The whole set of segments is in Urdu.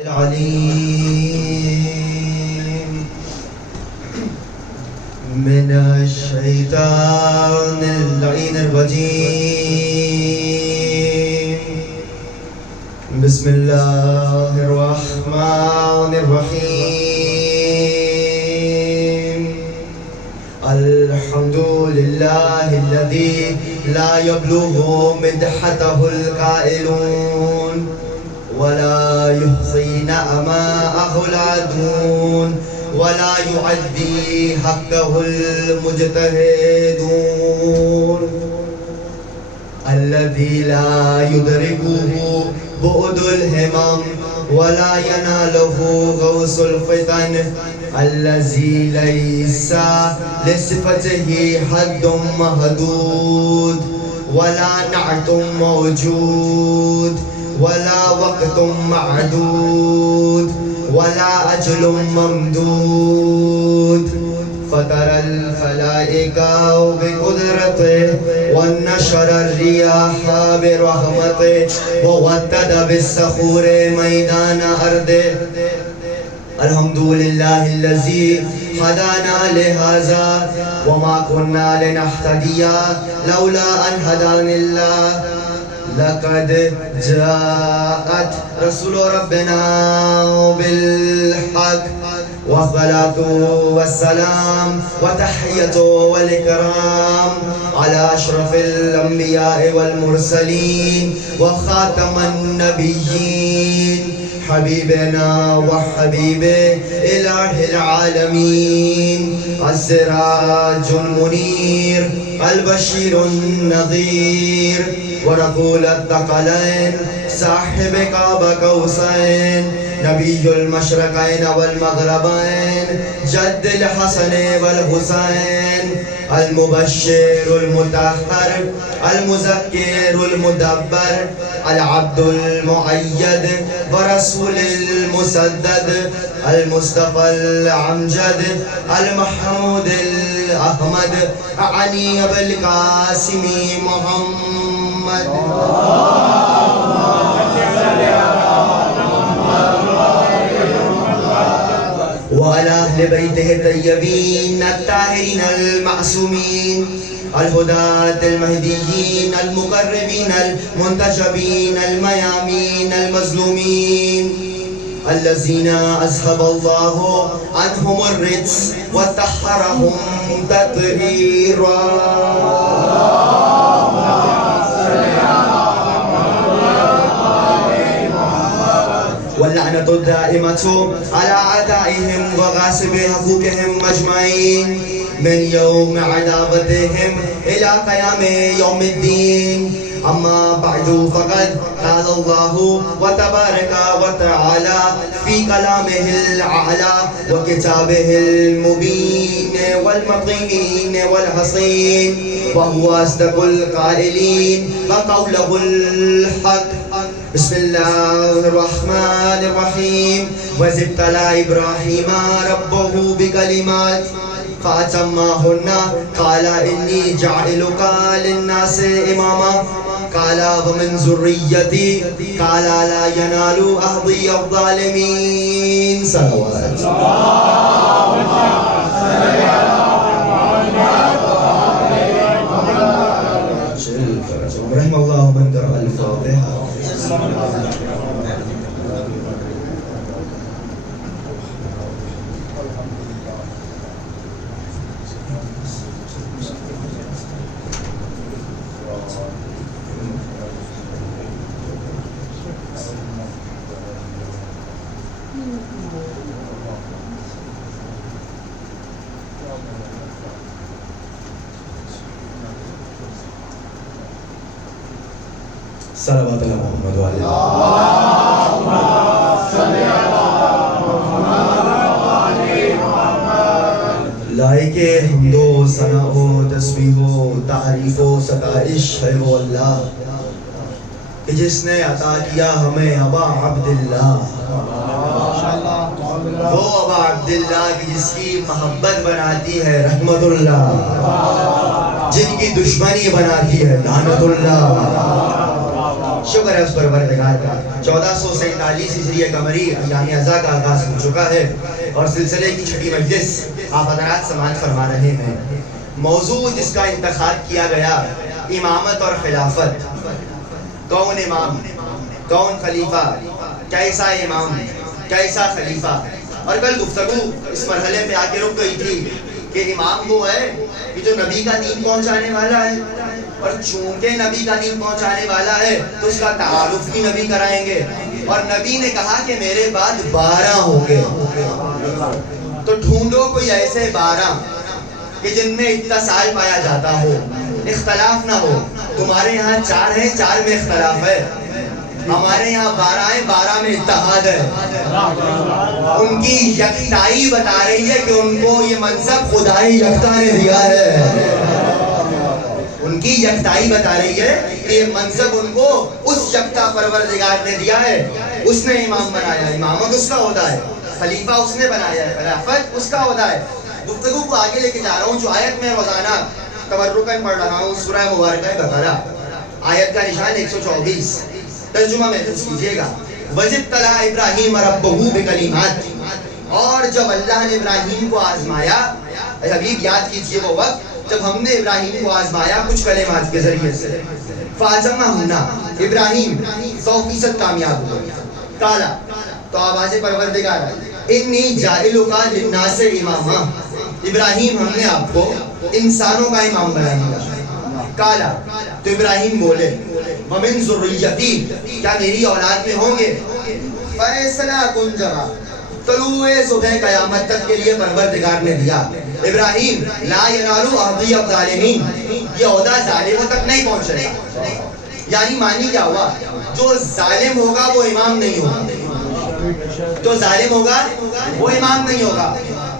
العليم من الشيطان اللعين الرجيم بسم الله الرحمن الرحيم الحمد لله الذي لا يبلغ مدحته القائلون ولا يحصي نعماءه العادون ولا يعدي حقه المجتهدون الذي لا يدركه بعد الهمم ولا يناله غوص الفتن الذي ليس لصفته حد محدود ولا نعت موجود ولا وقت معدود ولا أجل ممدود فطر الخلائق بقدرته ونشر الرياح برحمته وودد بالصخور ميدان أرضه الحمد لله الذي هدانا لهذا وما كنا لنهتدي لولا أن هدانا الله لقد جاءت رسول ربنا بالحق والصلاة والسلام وتحية والإكرام على أشرف الأنبياء والمرسلين وخاتم النبيين حبيبنا وحبيب إله العالمين السراج المنير البشير النذير ورسول الثقلين صاحب قاب قوسين نبي المشرقين والمغربين جد الحسن والحسين المبشر المطهر المذكر المدبر العبد المؤيد ورسول المسدد المصطفى الأمجد المحمود الأحمد أعني بالقاسم محمد وعلى أهل بيته الطيبين الطاهرين المعصومين الهداة المهديين المقربين المنتجبين الميامين المظلومين الذين أذهب الله عنهم الرجس وطهرهم تطهيرا واللعنة الدائمة على أعدائهم وغاصب حقوقهم أجمعين من يوم عداوتهم إلى قيام يوم الدين أما بعد فقد قال الله وتبارك وتعالى في كلامه الأعلى وكتابه المبين والمطين والحصين وهو أصدق القائلين وقوله الحق بسم الله الرحمن الرحيم وإذ ابتلى إبراهيم ربه بكلمات فأتمهن قال إني جاعلك للناس إماما قال ومن ذريتي قال لا ينال عهدي الظالمين صلوات رحم الله من قرأ الفاتحة صلوات اللہ محمد وعلی اللہم صلی علی محمد لائق حمد و ثنا و تسبیح و تعریف و ستائش ہے وہ اللہ کہ جس نے عطا کیا ہمیں ابا عبداللہ وہ ابا عبداللہ کی جس کی محبت بناتی ہے رحمت اللہ جن کی دشمنی بناتی ہے لعنت اللہ شکر ہے اس پروردگار کا 1447 ہجری قمری ایام ازا کا آغاز ہو چکا ہے اور سلسلے کی چھٹی مجلس آپ حضرات سماعت فرما رہے ہیں. موضوع جس کا انتخاب کیا گیا امامت اور خلافت. کون امام، کون خلیفہ، کیسا امام، کیسا خلیفہ. اور کل گفتگو اس مرحلے پہ آ کے رک گئی تھی کہ امام وہ ہے کہ جو نبی کا دین پہنچانے والا ہے، اور چونکہ نبی کا دین پہنچانے والا ہے تو اس کا تعارف بھی نبی کرائیں گے. اور نبی نے کہا کہ میرے بعد 12 ہوں گے، تو ڈھونڈو کوئی ایسے 12 کہ جن میں اتصال پایا جاتا ہو، اختلاف نہ ہو. تمہارے یہاں 4 ہیں، 4 میں اختلاف ہے. ہمارے یہاں 12 ہیں، 12 میں اتحاد ہے. ان کی یکتائی بتا رہی ہے کہ ان کو یہ منصب خدائے یکتا نے دیا ہے. ان کی یکتائی بتا رہی ہے کہ یہ منصب ان کو اس یکتا پروردگار نے دیا ہے. اس نے امام بنایا، امامت اس کا ہوتا ہے. خلیفہ اس نے بنایا ہے، خلافت اس کا ہوتا ہے. گفتگو کو آگے لے کے جا رہا ہوں. جو آیت میں روزانہ تبرکاً پڑھ رہا ہوں سورہ مبارکہ بقرہ، آیت کا نشان 124. ترجمہ محفوظ کیجیے گا. وَإِذِ ابْتَلَىٰ إِبْرَاهِيمَ رَبُّهُ بِكَلِمَاتٍ، اور جب اللہ نے ابراہیم کو آزمایا. اے حبیب یاد کیجیے وہ وقت جب ہم نے ابراہیم کو آزمایا کچھ کلمات کے ذریعے سے. فَأَتَمَّهُنَّ، ابراہیم 100% کامیاب ہوا. کالا، تو آواز پروردگار ہے، انی جاعلک للناس اماما. ابراہیم ہم نے آپ کو انسانوں کا امام بنا دیا. کالا، تو ابراہیم بولے، وَمِن ذُرِّيَّتِي، کیا میری اولاد میں ہوں گے. فیصلہ کن جگہ طلوع صبح قیامت تک کے لیے پروردگار نے دیا. ابراہیم لا ینالو عہدی الظالمین، یہ عہدہ ظالموں تک نہیں پہنچ رہا. یعنی معنی کیا ہوا؟ جو ظالم ہوگا وہ امام نہیں ہوگا. جو ظالم ہوگا وہ امام نہیں ہوگا.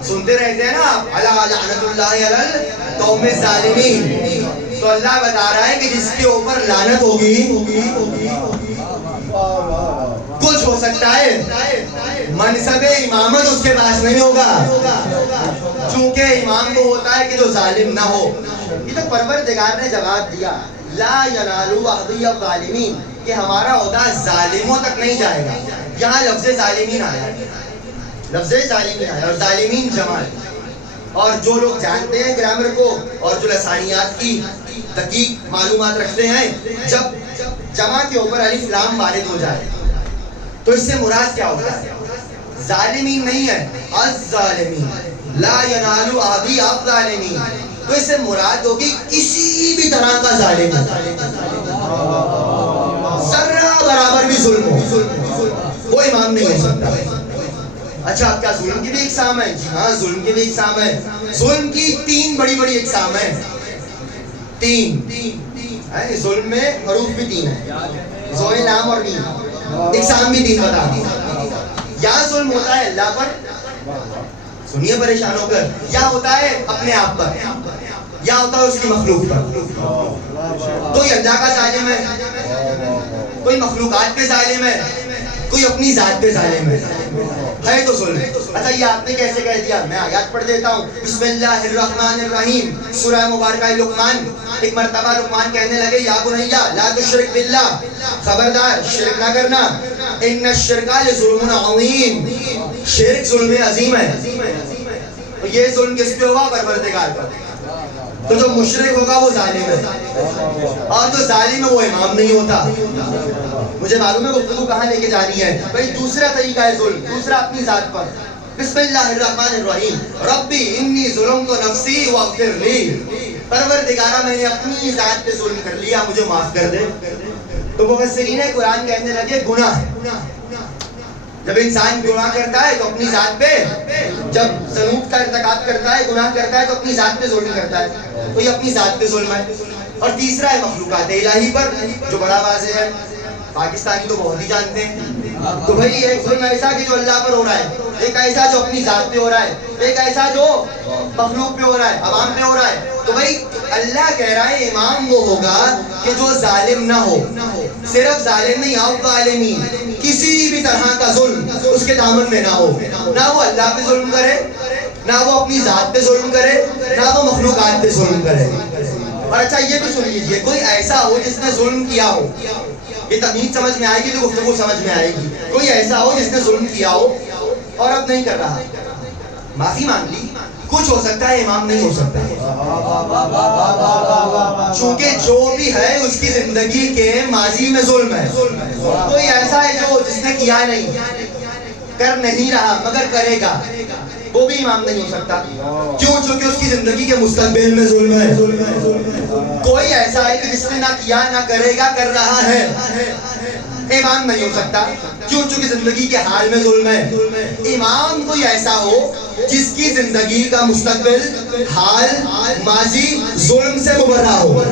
سنتے رہتے ہیں نا آپ، الا لعنت اللہ علی القوم الظالمین. تو اللہ بتا رہا ہے کہ جس کے اوپر لعنت ہوگی کچھ ہو سکتا ہے منصب امامت اس کے پاس نہیں ہوگا، چونکہ امام وہ ہوتا ہے کہ جو ظالم نہ ہو. یہ تو پروردگار نے جواب دیا، لا ینالو عہدی الظالمین، کہ ہمارا عہدہ ظالموں تک نہیں جائے گا. یہاں لفظ ظالمین آیا، لفظ ظالمین آیا، اور ظالمین جمع ہے. اور جو لوگ جانتے ہیں گرامر کو اور جو لسانیات کی دقیق معلومات رکھتے ہیں، جب جمع کے اوپر الف لام وارد ہو جائے تو اس سے مراد کیا ہوتا ہے؟ ظالمین نہیں ہے، الظالمین. لا ینالو عہدی الظالمین، تو اس سے مراد ہوگی کسی بھی طرح کا ظالم، ذرہ برابر بھی ظلم ہو، وہ امام نہیں ہو سکتا. اچھا، کیا ظلم کی بھی اقسام ہے؟ جی ہاں، ظلم کی بھی اقسام ہے. ظلم کی 3 بڑی بڑی اقسام ہیں. 3 ظلم میں حروف بھی 3 ہیں، زوئے لام اور میم. اقسام بھی 3 بتا دی. یا ظلم ہوتا ہے اللہ پر، سنیے پریشان ہو کر، یا ہوتا ہے اپنے آپ پر، یا ہوتا ہے اس کی مخلوق پر. کوئی اللہ کا ظالم ہے، کوئی مخلوقات پہ ظالم ہے، کوئی اپنی ذات پہ ظالم ہے تو ظلم. اچھا، یہ آپ نے کیسے کہہ دیا؟ میں آیات پڑھ دیتا ہوں. بسم اللہ الرحمن الرحیم، سورہ مبارکہ لقمان. ایک مرتبہ لقمان کہنے لگے، یا بنیا لا تشرک باللہ، خبردار شرک نہ کرنا. ان الشرک لظلم عظیم، شرک ظلم عظیم ہے. یہ ظلم کس پہ ہوا؟ پروردگار پر. تو جو مشرک ہوگا وہ ظالم ہے، اور جو ظالم ہے وہ امام نہیں ہوتا. مجھے معلوم ہے گفتگو کہاں لے کے جانی ہے. بھائی دوسرا طریقہ ہے ظلم، دوسرا اپنی ذات پر. بسم اللہ الرحمن الرحیم، ربی انی ظلمت نفسی واغفر لی. پروردگارہ میں نے اپنی ذات پہ ظلم کر لیا، مجھے معاف کر دے. تو مفسرین قرآن کہنے لگے گناہ، جب انسان گناہ کرتا ہے تو اپنی ذات پہ، جب ذنوب کا ارتکاب کرتا ہے، گناہ کرتا ہے تو اپنی ذات پہ ظلم کرتا ہے. تو یہ اپنی ذات پہ ظلم ہے. اور تیسرا ہے مخلوقات الہی پر، جو بڑا واضح ہے، پاکستانی تو بہت ہی جانتے ہیں. تو بھائی ایک ظلم ایسا کہ جو اللہ پر ہو رہا ہے، ایک ایسا جو اپنی ذات پہ ہو رہا ہے، ایک ایسا جو مخلوق پہ ہو رہا ہے، عوام پہ ہو رہا ہے. تو بھائی اللہ کہہ رہا ہے امام وہ ہوگا کہ جو ظالم نہ ہو. صرف ظالم نہیں، الظالمین، کسی بھی طرح کا ظلم اس کے دامن میں نہ ہو. نہ وہ اللہ پہ ظلم کرے، نہ وہ اپنی ذات پہ ظلم کرے، نہ وہ مخلوقات پہ ظلم کرے. اور اچھا یہ بھی سن لیجئے، کوئی ایسا ہو جس نے ظلم کیا ہو، یہ تمیز سمجھ میں آئے گی تو گفتگو سمجھ میں آئے گی. کوئی ایسا ہو جس نے ظلم کیا ہو اور اب نہیں کر رہا, معافی مانگ لی, کچھ ہو سکتا ہے, امام نہیں ہو سکتا, چونکہ جو بھی ہے اس کی زندگی کے ماضی میں ظلم ہے. کوئی ایسا ہے جو جس نے کیا نہیں, کر نہیں رہا مگر کرے گا, وہ بھی امام نہیں ہو سکتا. کیوں؟ چونکہ اس کی زندگی کے مستقبل میں ظلم ہے. کوئی ایسا ہے کہ جس نے نہ کیا نہ کرے گا, کر رہا ہے, امام نہیں ہو سکتا. کیوں؟ چونکہ زندگی کے حال میں ظلم ہے. امام کوئی ایسا ہو جس کی زندگی کا مستقبل, حال, ماضی ظلم سے مبرہ ہو.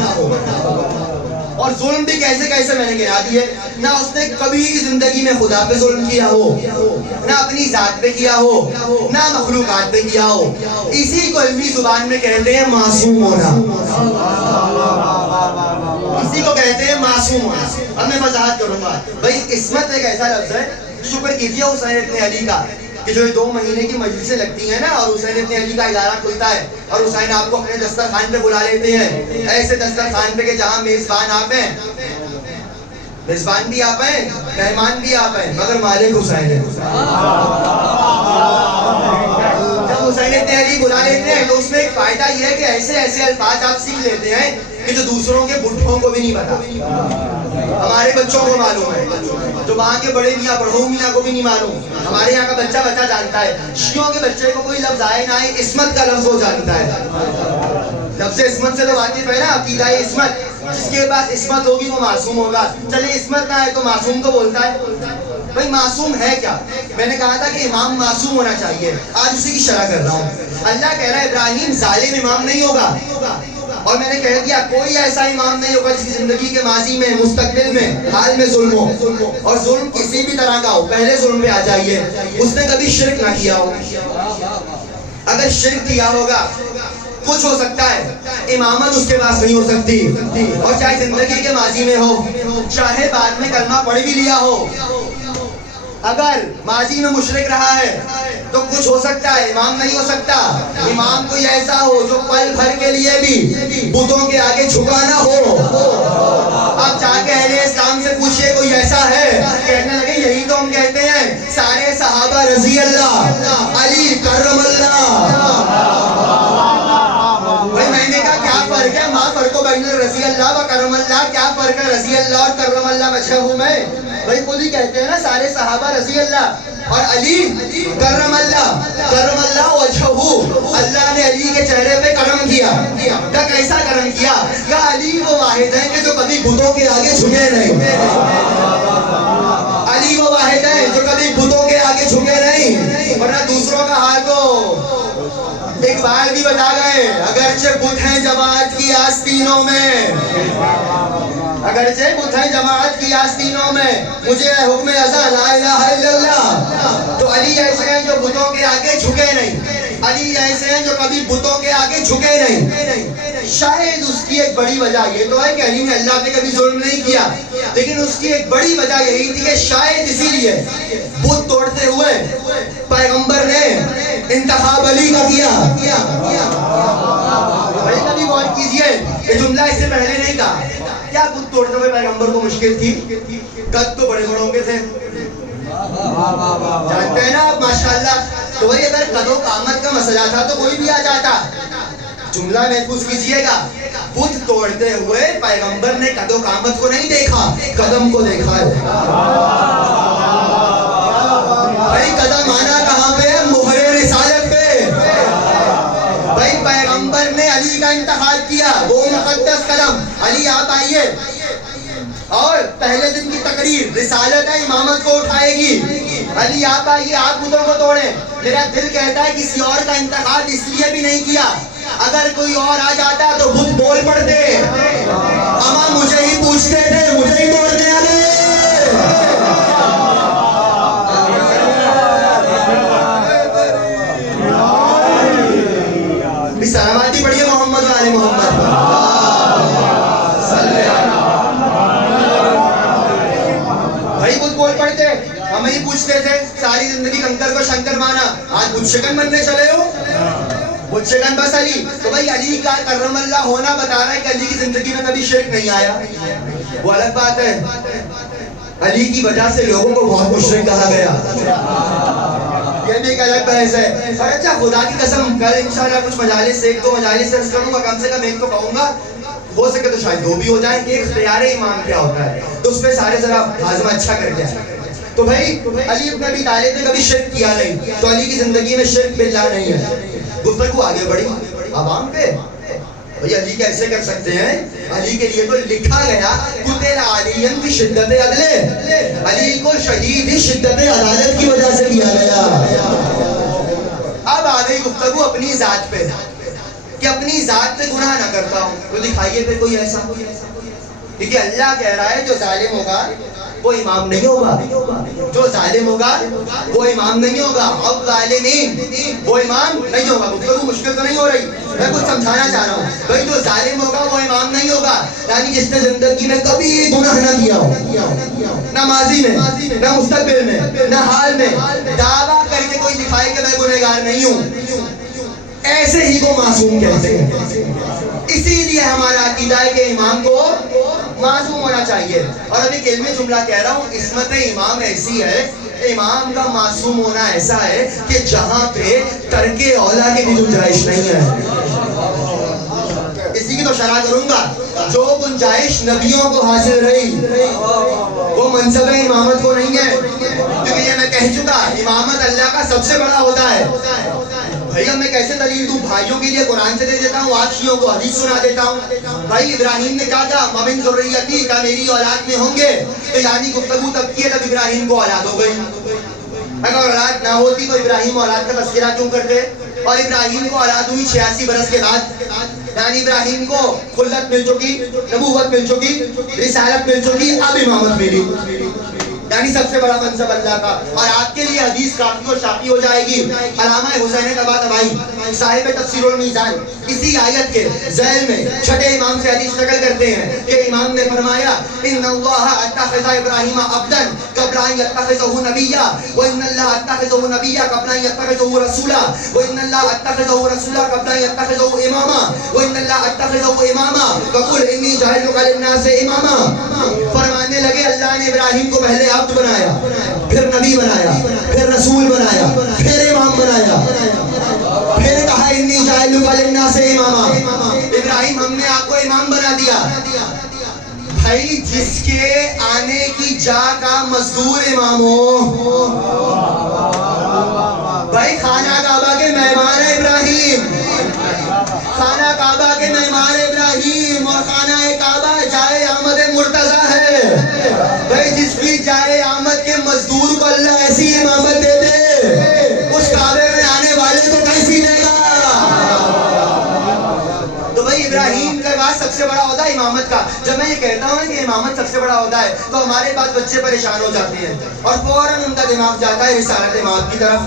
اور ظلم بھی کیسے کیسے میں نے گنا دیے. نہ اس نے کبھی زندگی میں خدا پہ ظلم کیا ہو, نہ اپنی ذات پہ کیا ہو, نہ مخلوقات پہ کیا ہو. اسی کو علمی زبان میں کہتے ہیں معصوم ہونا. اسی کو کہتے ہیں معصوم ہونا. اب میں وضاحت کروں گا. بھائی عصمت ایک ایسا لفظ ہے, شکر کیجیے حسین ابن علی کا کہ جو 2 مہینے کی مجلسیں لگتی ہیں نا, اور حسین ابن علی کا ادارہ کھلتا ہے اور حسین آپ کو اپنے دسترخوان پہ بلا لیتے ہیں. ایسے دسترخوان پہ کہ جہاں میزبان آپ ہیں, میزبان بھی آپ ہیں, مہمان بھی آپ ہیں, مگر مالک حسین ہے. جب حسین ابن علی بلا لیتے ہیں تو اس میں ایک فائدہ یہ ہے کہ ایسے ایسے الفاظ آپ سیکھ لیتے ہیں کہ جو دوسروں کے بڈھوں کو بھی نہیں پتا. ہمارے بچوں کو معلوم ہے, جو وہاں کے بڑے میاں بڑھوں میاں کو بھی نہیں معلوم. ہمارے یہاں کا بچہ بچہ جانتا ہے. شیعوں کے بچے کو کوئی لفظ آئے نہ آئے, عصمت کا لفظ وہ جانتا ہے. لفظ عصمت سے تو واقف ہے نا, عقیدہ عصمت. جس کے پاس عصمت ہوگی وہ معصوم ہوگا. چلے عصمت نہ ہے تو معصوم کو بولتا ہے. بھائی معصوم ہے کیا؟ میں نے کہا تھا کہ امام معصوم ہونا چاہیے. آج اسی کی شرح کر رہا ہوں. اللہ کہہ رہا ہے ابراہیم ظالم امام نہیں ہوگا, اور میں نے کہہ دیا کوئی ایسا امام نہیں ہوگا جس کی زندگی کے ماضی میں, مستقبل میں, حال میں ظلم ہو. اور ظلم کسی بھی طرح کا ہو, پہلے ظلم پہ آ جائیے, اس نے کبھی شرک نہ کیا ہو. اگر شرک کیا ہوگا کچھ ہو سکتا ہے, امامت اس کے پاس نہیں ہو سکتی. اور چاہے زندگی کے ماضی میں ہو, چاہے بعد میں کلمہ پڑھ بھی لیا ہو, اگر ماضی میں مشرک رہا ہے تو کچھ ہو سکتا ہے, امام نہیں ہو سکتا. امام کوئی ایسا ہو جو پل بھر کے لیے بھی بتوں کے آگے جھکا نہ ہو. اب جا کے اہل اسلام سے پوچھئے کوئی ایسا ہے, کہنے لگے یہی تو ہم کہتے ہیں, سارے صحابہ رضی اللہ, علی کرم اللہ. بھائی میں نے کہا کیا فرق ہے, ما فرق بین رضی اللہ و کرم اللہ, کیا فرق ہے رضی اللہ اور کرم اللہ مچھا ہوں میں. بھائی خود ہی کہتے ہیں نا سارے صحابہ رضی اللہ اور علی کرم اللہ. کرم اللہ وجہہ, اللہ نے علی کے چہرے پہ کرم کیا. کیا کیسا کرم کیا؟ کیا علی وہ واحد ہیں کہ جو کبھی بتوں کے آگے جھکے نہیں. علی وہ واحد ہیں جو کبھی بتوں کے آگے جھکے نہیں. ورنہ دوسروں کا حال تو اقبال بھی بتا گئے, اگرچہ بت ہیں جماعت کی آستینوں میں, اگرچہ بت ہیں جماعت کی آستینوں میں, مجھے حکم ازا لا الہ الا اللہ. تو علی ایسے ہیں جو بتوں کے آگے جھکے نہیں, علی ایسے ہیں جو کبھی بتوں کے آگے جھکے نہیں. شاید اس کی ایک بڑی وجہ یہ تو ہے کہ علی نے اللہ پہ کبھی ظلم نہیں کیا, لیکن اس کی ایک بڑی وجہ یہی تھی کہ شاید اسی لیے بت توڑتے ہوئے پیغمبر نے انتخاب علی کا کیا. بھائی کبھی غور کیجئے, یہ جملہ اس سے پہلے نہیں کہا. کیا بت توڑتے ہوئے پیغمبر کو مشکل تھی؟ قد تو بڑے بڑوں کے تھے, جانتے ہیں نا آپ ماشاءاللہ. تو بھائی اگر قد و قامت کا مسئلہ تھا تو کوئی بھی آ جاتا. جملہ محفوظ کیجئے گا, بت توڑتے ہوئے پیغمبر نے قد و قامت کو نہیں دیکھا, قدم کو دیکھا ہے. بھائی قدم آنا کہاں پہ ہے؟ مہر رسالت پہ. بھائی پیغمبر نے علی کا انتخاب کیا, وہ مقدس قدم. علی آپ آئیے, اور پہلے دن کی تقریر رسالت ہے, امامت کو اٹھائے گی. علی آپ آئیے, آپ بتوں کو توڑیں. میرا دل کہتا ہے کسی اور کا انتخاب اس لیے بھی نہیں کیا, اگر کوئی اور آ جاتا تو بت بول پڑتے, اما مجھے ہی پوچھتے تھے, مجھے ہی توڑنے آنے. سلاماتی پڑھیے محمد و آل محمد. بھائی بت بول پڑتے, ہمیں ہی پوچھتے تھے, ساری زندگی کنکر کو شنکر مانا, آج بت شکن بننے چلے ہو. مجھ سے کن بس علی. تو بھائی علی کا کرم اللہ ہونا بتا رہا ہے کہ علی کی زندگی میں کبھی شرک نہیں آیا. وہ الگ بات ہے. علی کی وجہ سے لوگوں کو بہت مشرک کہا گیا. یہ بھی ایک الگ بحث ہے. اور اچھا خدا کی قسم کل انشاءاللہ کچھ مجالس ایک دو مجالس درس کروں گا, کم سے کم ایک تو کہوں گا, ہو سکے تو شاید دو بھی ہو جائیں کہ اختیار امام کیا ہوتا ہے, تو اس پہ سارے ذرا ہاضمہ اچھا کر کے آئیں. تو بھائی علی ابن ابی طالب نے کبھی شرک کیا نہیں, تو علی کی زندگی میں شرک باللہ نہیں ہے. گفتگو آگے بڑھی عوام پہ. بھئی علی کیسے کر سکتے ہیں؟ علی کے لیے تو لکھا گیا قتل علی کی شدت عدل, علی کو شہید ہی شدت عدالت کی وجہ سے کیا گیا. اب آ گئی گفتگو اپنی ذات پہ کہ اپنی ذات پہ گناہ نہ کرتا ہوں, تو دکھائیے پھر کوئی ایسا. کیونکہ اللہ کہہ رہا ہے جو ظالم ہوگا وہ امام نہیں ہوگا, جو ظالم ہوگا وہ امام نہیں ہوگا, اب ظالمین وہ امام نہیں ہوگا. گفتگو مشکل تو نہیں ہو رہی, میں کچھ سمجھانا چاہ رہا ہوں. بھائی جو ظالم ہوگا وہ امام نہیں ہوگا, یعنی جس نے زندگی میں کبھی گناہ نہ کیا ہو, نہ ماضی میں نہ مستقبل میں نہ حال میں, دعویٰ کر کے کوئی دکھائے کہ میں گنہگار نہیں ہوں, ایسے ہی کو معصوم کہتے ہیں. اسی لیے ہمارا عقیدہ ہے کہ امام کو معصوم ہونا چاہیے. اور ابھی کلمہ جملہ کہہ رہا ہوں, عصمت امام ایسی ہے, امام کا معصوم ہونا ایسا ہے کہ جہاں پہ ترک اولیٰ کی بھی گنجائش نہیں ہے. اسی کی تو شرح کروں گا. جو گنجائش نبیوں کو حاصل رہی وہ منصب امامت کو نہیں ہے, کیونکہ یہ میں کہہ چکا امامت اللہ کا سب سے بڑا عہدہ ہے. بھائی اب میں کیسے دلیل دوں؟ بھائیوں کے لیے قرآن سے دے دیتا ہوں, آپ شیعوں کو حدیث سنا دیتا ہوں. بھائی ابراہیم نے کہا تھا وَمِن ذُرِّيَّتِي, کہا میری اولاد میں ہوں گے, تو یعنی گفتگو تب کی ہے جب ابراہیم کو اولاد ہو گئی. اگر اولاد نہ ہوتی تو ابراہیم اولاد کا تذکرہ کیوں کرتے؟ اور ابراہیم کو اولاد ہوئی 86 برس کے بعد, یعنی ابراہیم کو خلت مل چکی, نبوت مل چکی, رسالت مل چکی, اب امامت ملی, یعنی سب سے بڑا منصب اللہ کا. اور آپ کے لیے حدیث کافی اور شافی ہو جائے گی. علامہ حسین طباطبائی صاحب تفسیر المیزان اسی آیت کے ذیل میں چھٹے امام سے حدیث نقل کرتے ہیں کہ امام نے فرمایا ان اللہ اتخذ ابراہیم عبدا قبل ان یتخذہ نبیا وان اللہ اتخذہ نبیا قبل ان یتخذہ رسولا وان اللہ اتخذہ رسولا قبل ان یتخذہ اماما وان اللہ اتخذہ اماما فقل انی جاعلک للناس اماما. فرمانے لگے اللہ نے ابراہیم کو پہلے عبد بنایا, پھر نبی بنایا, پھر رسول بنایا, پھر امام بنایا, پھر کہا انی جاعلک للناس اماما. ابراہیم ہم نے آپ کو امام بنا دیا. بھائی جس کے آنے کی جا کا مزدور امام ہو, بھائی خانہ کعبہ کے مہمان ابراہیم, خانہ کعبہ کے مہمان ابراہیم, اور خانہ کعبہ جائے آمد مرتضیٰ ہے. بھائی جس کی جائے آمد کے مزدور کو اللہ ایسی امامت دے دے, اس کعبے میں آنے والے کو کیسی دے گا؟ تو بھائی ابراہیم کا بعد سب سے بڑا عہدہ امامت کا. جب میں یہ کہتا ہوں کہ امامت سب سے بڑا عہدہ ہے تو ہمارے پاس بچے پریشان ہو جاتے ہیں اور فوراً ان کا دماغ جاتا ہے رسالت امام کی طرف.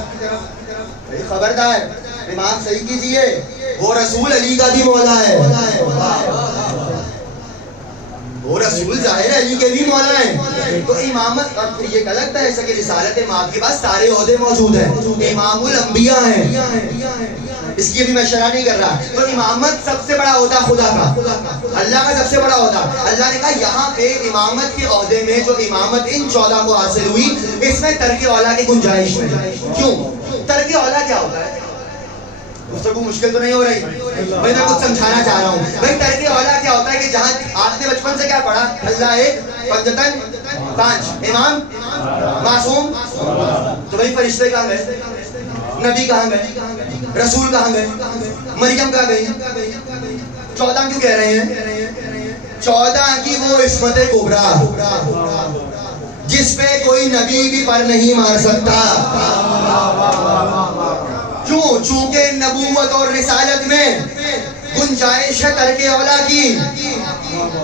بھائی خبردار, دماغ صحیح کیجئے, وہ رسول علی کا بھی مولا ہے, وہ رسول ظاہر علی کے بھی مولا ہیں. تو امامت, اور پھر یہ غلط ہے ایسا کہ رسالت امام کے پاس سارے عہدے موجود ہیں, امام الانبیاء ہیں, اس کی بھی میں شرح نہیں کر رہا. تو امامت سب سے بڑا عہدہ خدا کا, اللہ کا سب سے بڑا عہدہ. اللہ نے کہا یہاں پہ امامت کے عہدے میں جو امامت ان 14 کو حاصل ہوئی, اس میں ترک اولیٰ کی گنجائش نہیں. کیوں؟ ترک اولیٰ کیا ہوتا ہے؟ گفتگو مشکل تو نہیں ہو رہی بھائی, میں کچھ سمجھانا چاہ رہا ہوں. بھائی ترک اولیٰ کیا ہوتا ہے کہ جہاں آپ نے بچپن سے کیا پڑھا, اللہ ایک, پنجتن, 5, امام, معصوم. تو بھائی فرشتے کہاں گئے, نبی کہاں گئے, رسول کہاں گئے, مریم کہاں گئی؟ 14 کیوں کہہ رہے ہیں؟ 14 کی وہ عصمت کبریٰ جس پہ کوئی نبی بھی پر نہیں مار سکتا. کیوں؟ چونکہ نبوت اور رسالت میں گنجائش ہے ترک اولیٰ کی.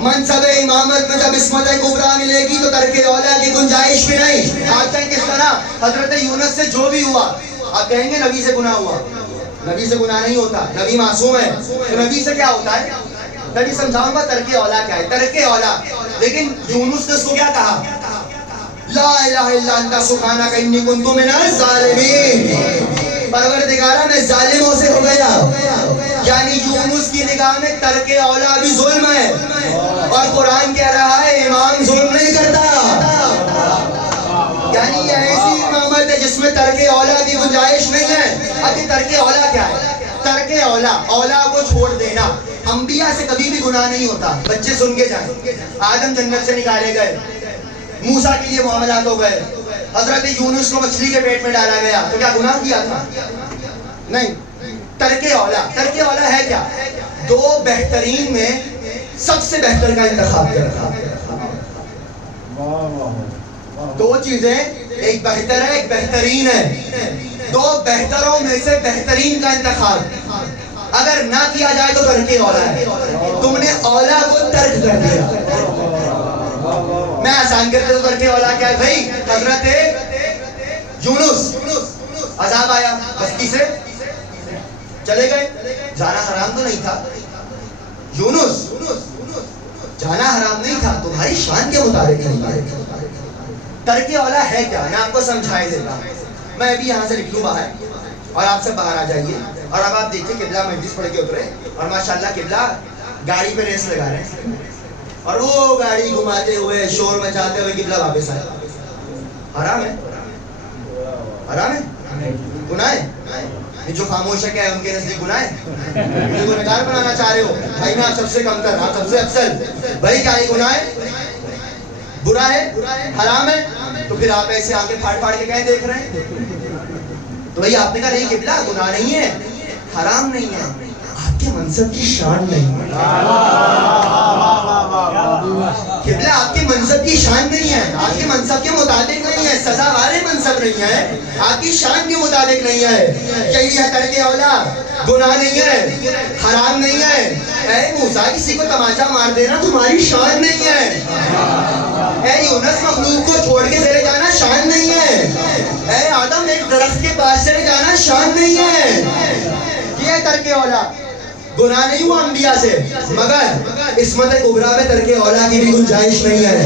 منصب امامت میں جب عصمت کبریٰ ملے گی تو ترک اولیٰ کی گنجائش بھی نہیں. آج تک کس طرح حضرت یونس سے جو بھی ہوا, آپ کہیں گے نبی سے گناہ ہوا, نبی سے گناہ نہیں ہوتا, نبی معصوم ہے. تو نبی سے کیا ہوتا ہے؟ نبی سمجھاؤں گا ترک اولیٰ کیا ہے. ترک اولیٰ, لیکن یونس نے اس کو کیا کہا, لا الہ الا انت سبحانک انی کنت من الظالمین. پروردگارہ میں ظالموں سے ہو گیا. یعنی یونس کی نگاہ میں ترک اولا بھی ظلم ہے، اور قرآن کہہ رہا ہے امام ظلم نہیں کرتا. یعنی یہ ایسی امامت ہے جس میں ترک اولا کی گنجائش نہیں ہے. اب یہ ترک اولا کیا ہے؟ ترک اولا، اولا کو چھوڑ دینا. انبیاء سے کبھی بھی گناہ نہیں ہوتا. بچے سن کے جائیں، آدم جنت سے نکالے گئے، موسیٰ کے لیے معاملات ہو گئے، حضرت یونس کو مچھلی کے پیٹ میں ڈالا گیا، تو کیا گناہ کیا تھا؟ نہیں. ترک اولا، ترک اولا ہے کیا؟ دو بہترین میں سب سے بہتر کا انتخاب کرنا. دو چیزیں، ایک بہتر ہے ایک بہترین ہے، دو بہتروں میں سے بہترین کا انتخاب اگر نہ کیا جائے تو ترک اولا ہے. تم نے اولا کو ترک کر دیا. میں آسان کرتے تو ترک اولا کیا ہے بھائی؟ حضرت یونس عذاب آیا، بستی سے چلے گئے. جانا حرام تو نہیں تھا یونس، جانا حرام نہیں تھا، تمہاری شان کے مطابق نہیں. ترک اولا ہے کیا؟ میں آپ کو سمجھائے دیتا ہوں. میں ابھی یہاں سے نکلوں باہر اور آپ سب باہر آ جائیے، اور اب آپ دیکھیں قبلہ مجلس پڑھ کے اترے اور ماشاءاللہ قبلہ گاڑی پہ ریس لگا رہے ہیں، اور وہ گاڑی گھماتے ہوئے شور مچاتے ہوئے قبلہ واپس آئے. حرام ہے؟ حرام ہے؟ گناہ ہے؟ جو خاموش ہے کیا ہے ان کے نزدیک گناہ ہے؟ مجھے گنہگار بنانا چاہ رہے ہو؟ بھائی میں آپ سب سے کم تر، آپ سب سے افضل. بھائی کیا یہ گناہ ہے؟ برا ہے؟ حرام ہے؟ تو پھر آپ ایسے آگے پھاڑ پھاڑ کے کہیں دیکھ رہے ہیں؟ تو بھائی آپ نے کہا نہیں قبلہ گناہ نہیں ہے، حرام نہیں ہے، آپ کے منصب کی شان نہیں ہے. قبلہ آپ کے منصب کی شان نہیں ہے، آپ کے منصب کے مطابق نہیں ہے، سزا والے منصب نہیں ہے، آپ کی شان کے مطابق نہیں ہے. یہی ہے ترک اولا. گناہ نہیں ہے، حرام نہیں ہے. اے موسیٰ کسی کو تماچا مار دینا تمہاری شان نہیں ہے. اے یونس مخلوق کو چھوڑ کے چلے جانا شان نہیں ہے. اے آدم ایک درخت کے پاس چلے جانا شان نہیں ہے. یہ ہے ترک اولا. گناہ نہیں ہوا انبیاء سے، مگر عصمت کبریٰ میں ترک اولا کی بھی گنجائش نہیں ہے.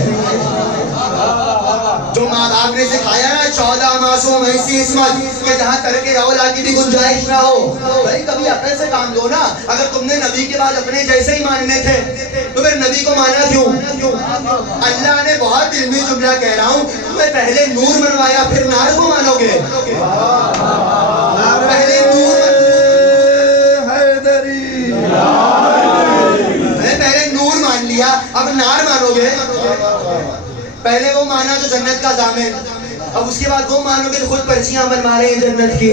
جو ماں باپ نے سکھایا نا 14 معصوم ایسی عصمت کہ جہاں ترک اولا کی بھی گنجائش نہ ہو. بھائی کبھی عقل سے کام لو نا. اگر تم نے نبی کے بعد اپنے جیسے ہی ماننے تھے تو پھر نبی کو مانا کیوں؟ اللہ نے بہت علمی جملہ کہہ رہا ہوں، تمہیں پہلے نور منوایا پھر نار کو مانو گے. پہلے نور پہلے نور مان لیا اب نار مانو گے. پہلے وہ مانا جو جنت کا ضامن، اب اس کے بعد وہ مانو گے تو خود پرچیاں بنوا رہے ہیں جنت کی.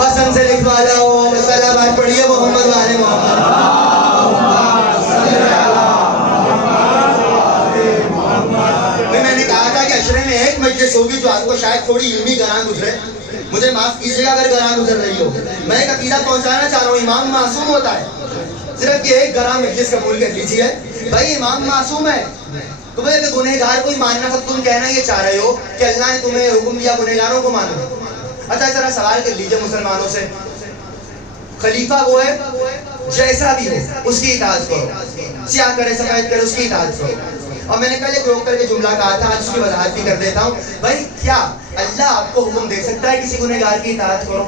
حسن سے لکھوا لاؤ سلامات پڑھیے محمد والے محمد. میں نے کہا تھا کہ عشرے میں ایک مجلس ہوگی جو آپ کو شاید تھوڑی علمی گراں گزرے. مجھے معاف کیجیے گا اگر گراں گزر رہی ہو. میں ایک عقیدہ پہنچانا چاہ رہا ہوں، امام معصوم ہوتا ہے. صرف یہ ایک گراں مجلس قبول کر لیجیے. بھائی امام معصوم ہے، تمہیں کہ گنہگار کوئی ماننا تھا، تم کہنا یہ چاہ رہے ہو کہ اللہ نے تمہیں حکم دیا گنہگاروں کو مانو. اچھا ذرا سوال کر لیجیے مسلمانوں سے، خلیفہ وہ ہے جیسا بھی ہو اس کی اطاعت کرو، سیاہ کرے سفید کرے اس کی اطاعت کرو. اور میں نے کل ایک روک کر کے جملہ کہا تھا، آج اس کی وضاحت بھی کر دیتا ہوں. بھائی کیا اللہ آپ کو حکم دے سکتا ہے کسی گنہگار کی اطاعت کرو؟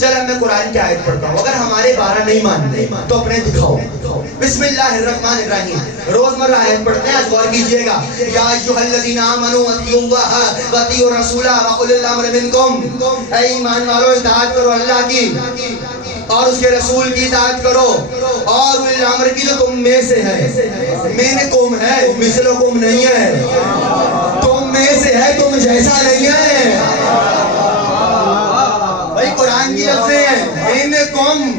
چل اب میں قرآن کی آیت پڑھتا ہوں، اگر ہمارے 12 نہیں مانتے تو اپنے دکھاؤ. بسم اللہ الرحمن الرحیم. روزمرہ آیت پڑھتے ہیں، آج غور کیجئے گا. یا ایھا الذین آمنوا اطیعوا اللہ واطیعوا الرسول واولی الامر منکم. اے ایمان والو اطاعت کرو اللہ کی اور اس کے رسول کی اطاعت کرو، اور اولی الامر کی جو تم میں سے ہے. منکم ہے، مثلکم نہیں ہے. تم میں سے ہے، تم جیسا نہیں ہے. بھائی قرآن کی لفظیں ہیں، منکم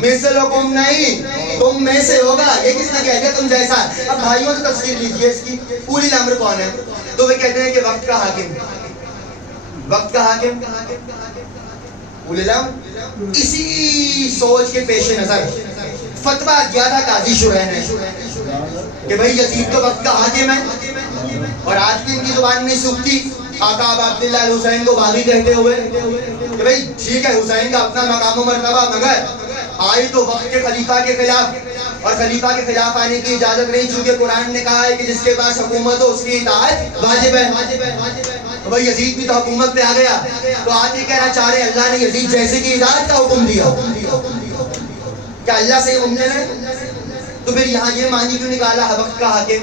مثلکم نہیں، تم میں سے ہوگا. یہ کس نے کہہ دیا تم جیسا؟ اب بھائیوں سے تفسیر لیجئے اس کی. اولی الامر کون ہے؟ تو وہ کہتے ہیں کہ وقت کا حاکم. وقت کا حاکم اولی الامر. اسی سوچ کے پیش نظر فتویٰ دیا تھا قاضی شرین نے کہ بھائی یزید تو وقت کا حاکم ہے، اور آج بھی ان کی زبان نہیں سوکھتی آقا ابا عبداللہ الحسین کو باغی کہتے ہوئے کہ بھائی ٹھیک ہے حسین کا اپنا مقام و مرتبہ، مگر آئی تو وقت کے خلیفہ کے خلاف، اور خلیفہ کے خلاف آنے کی اجازت نہیں، چونکہ قرآن نے کہا ہے کہ جس کے پاس حکومت ہو اس کی اطاعت واجب ہے. تو بھائی یزید بھی تو حکومت پہ آ گیا، تو آج یہ کہنا چاہ رہے اللہ نے یزید جیسے کی ہدایت کا حکم دیا، کیا اللہ سے ممکن ہے؟ تو پھر یہاں یہ معنی کیوں نکالا وقت کا حاکم؟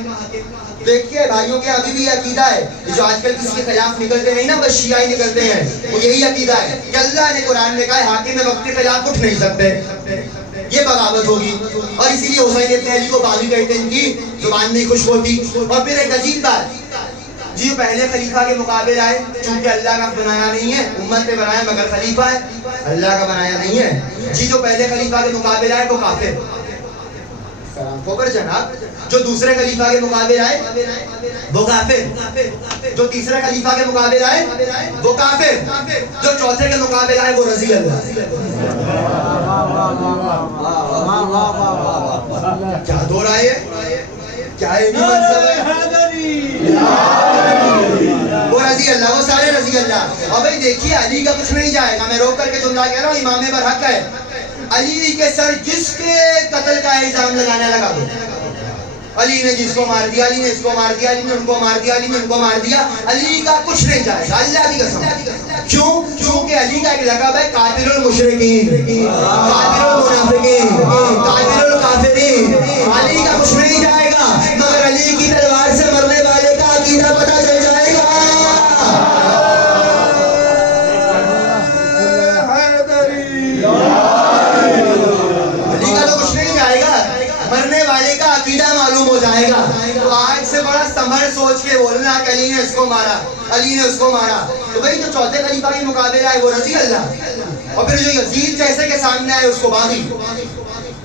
دیکھیے بھائیوں کے ابھی بھی عقیدہ ہے، جو آج کل کسی کے خلاف نکلتے نہیں نا، بس شیعہ ہی نکلتے ہیں، وہ یہی عقیدہ ہے کہ اللہ نے قرآن میں کہا ہے حاکم وقت کے خلاف اٹھ نہیں سکتے، یہ بغاوت ہوگی، اور اسی لیے حسین ابن علی کو باغی کہتے ہیں، ان کی زبان نہیں خوش ہوتی۔ اور پھر ایک عجیب بات، جی پہلے خلیفہ کے مقابل آئے، چونکہ اللہ کا بنایا نہیں ہے، امت نے بنایا مگر خلیفہ ہے، اللہ کا بنایا نہیں ہے، جی جو پہلے خلیفہ کے مقابل آئے وہ کافر، ہوکر جناب، جو دوسرے خلیفہ کے مقابل آئے وہ کافر، جو تیسرے خلیفہ کے مقابل آئے وہ کافر، جو چوتھے کے مقابل آئے وہ رضی اللہ۔ کیا دو رائے ہے؟ کیا ہے وہ رضی اللہ، وہ سارے رضی اللہ۔ اور بھائی دیکھیے علی کا کچھ نہیں جائے گا، میں روک کر کے جملہ کہہ رہا ہوں، امام برحق ہے، علی کے سر جس کے قتل کا الزام لگانے لگا دو، علی نے جس کو مار دیا، علی نے اس کو مار دیا، علی نے ان کو مار دیا، علی نے ان کو مار دیا، علی کا کچھ نہیں جائے گا، اللہ کی قسم۔ کیوں؟ کیونکہ علی کا ایک لقب ہے قاتل المشرکین، قاتل المنافقین، قاتل الکافرین، علی کا کچھ نہیں جائے گا، مگر علی کی تلوار سے مرنے والے کا عقیدہ پتہ چل جائے گا۔ علی کا تو کچھ نہیں جائے گا، مرنے والے کا عقیدہ معلوم ہو جائے گا۔ تو آج سے بڑا سنبھل سوچ کے بولنا کہ علی نے اس کو مارا، علی نے اس کو مارا۔ تو بھائی جو چوتھے خلیفہ کے مقابلے آئے وہ رضی اللہ، اور پھر جو یزید جیسے کے سامنے آئے اس کو باغی۔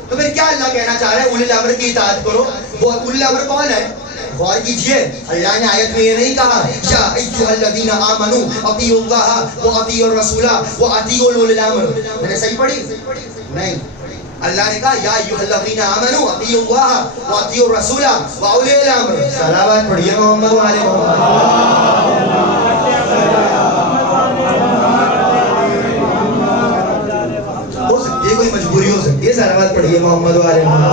تو پھر کیا اللہ کہنا چاہ رہا ہے؟ اولی الامر کی اطاعت کرو۔ وہ اولی الامر کون ہے؟ غور کیجئے، اللہ نے آیت میں یہ نہیں کہا یا ایھا الذین آمنوا اطیعوا اللہ واطیعوا الرسول واطیعوا اولی الامر، میں نے صحیح پڑھی؟ نہیں، اللہ نے کہا یا ایھا الذین آمنوا اطیعوا اللہ واطیعوا الرسول واولی الامر۔ صلوات پڑھیے محمد و آل محمد۔ ہو سکتی ہے کوئی مجبوری ہو سکتی ہے، صلوات پڑھیے محمد و آل محمد۔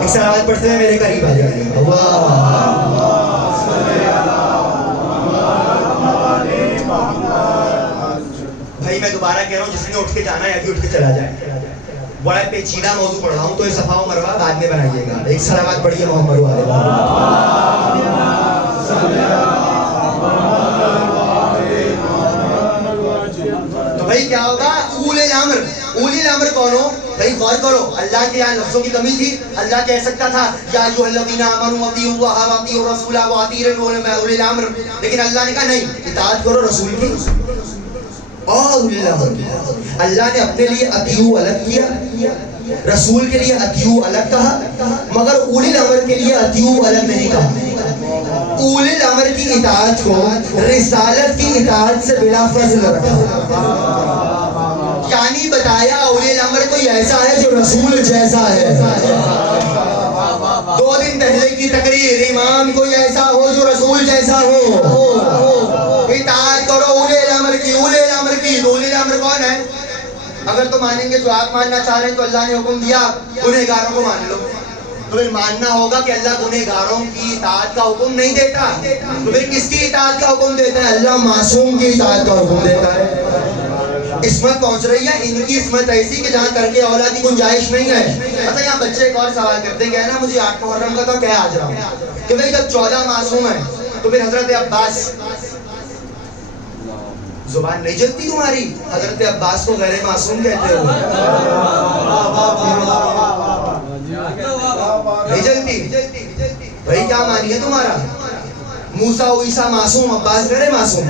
ایک صلوات پڑھتے ہیں میرے قریب آ جائے گا، بھائی میں دوبارہ کہہ رہا ہوں، جس نے اٹھ کے جانا ہے ابھی اٹھ کے چلا جائے، بڑا پیچیدہ موضوع پڑھ رہا ہوں تو یہ صفا و مروہ بعد میں بنائیے گا۔ ایک صلوات پڑھیے محمد و آل محمد۔ تو بھائی کیا ہوگا؟ اولی الامر، اولی الامر کون ہو؟ بھائی غور کرو، اللہ کے یہاں لفظوں کی کمی تھی، اللہ کہہ سکتا تھا یا ایھا الذین آمنوا اطیعوا اللہ واطیعوا الرسول واطیعوا اولی الامر، لیکن اللہ نے کہا نہیں، اطاعت کرو رسول کی اور اولی الامر۔ اللہ نے اپنے لیے اطیعوا الگ کیا، رسول کے لیے اطیعوا الگ کہا، مگر اولی الامر کے لیے اطیعوا الگ نہیں کہا۔ اولی الامر کی اطاعت کو رسالت کی اطاعت سے بلا فضل رکھا، یعنی بتایا اولی الامر کوئی ایسا ہے جو رسول جیسا ہے۔ 2 دن پہلے کی تقریر، امام کوئی ایسا ہو جو رسول جیسا ہو، اطاعت کرو اولی الامر کی، اولی الامر کی۔ اولی الامر کون ہے؟ اگر تو مانیں گے جو آپ ماننا چاہ رہے ہیں تو اللہ نے حکم دیا گنہگاروں کو مان لو، تو پھر ماننا ہوگا کہ اللہ گنہگاروں کی اطاعت کا حکم نہیں دیتا، تو پھر کس کی اطاعت کا حکم دیتا ہے؟ اللہ معصوم کی اطاعت کا حکم دیتا ہے۔ عصمت پہنچ رہی ہے، ان کی عصمت ایسی کہ جہاں کر کے اولا کی گنجائش نہیں ہے۔ اچھا یہاں بچے ایک اور سوال کرتے ہیں کہ نا مجھے 8 محرم کا تو کیا آج رہا ہوں کہ بھئی جب 14 معصوم ہیں تو پھر حضرت عباس، زبان نہیں جلتی تمہاری، حضرت عباس کو غیر معصوم کہتے ہو، نہیں جلتی؟ بھئی کیا مانی ہے تمہارا؟ موسیٰ و عیسیٰ معصوم، عباس غیر معصوم؟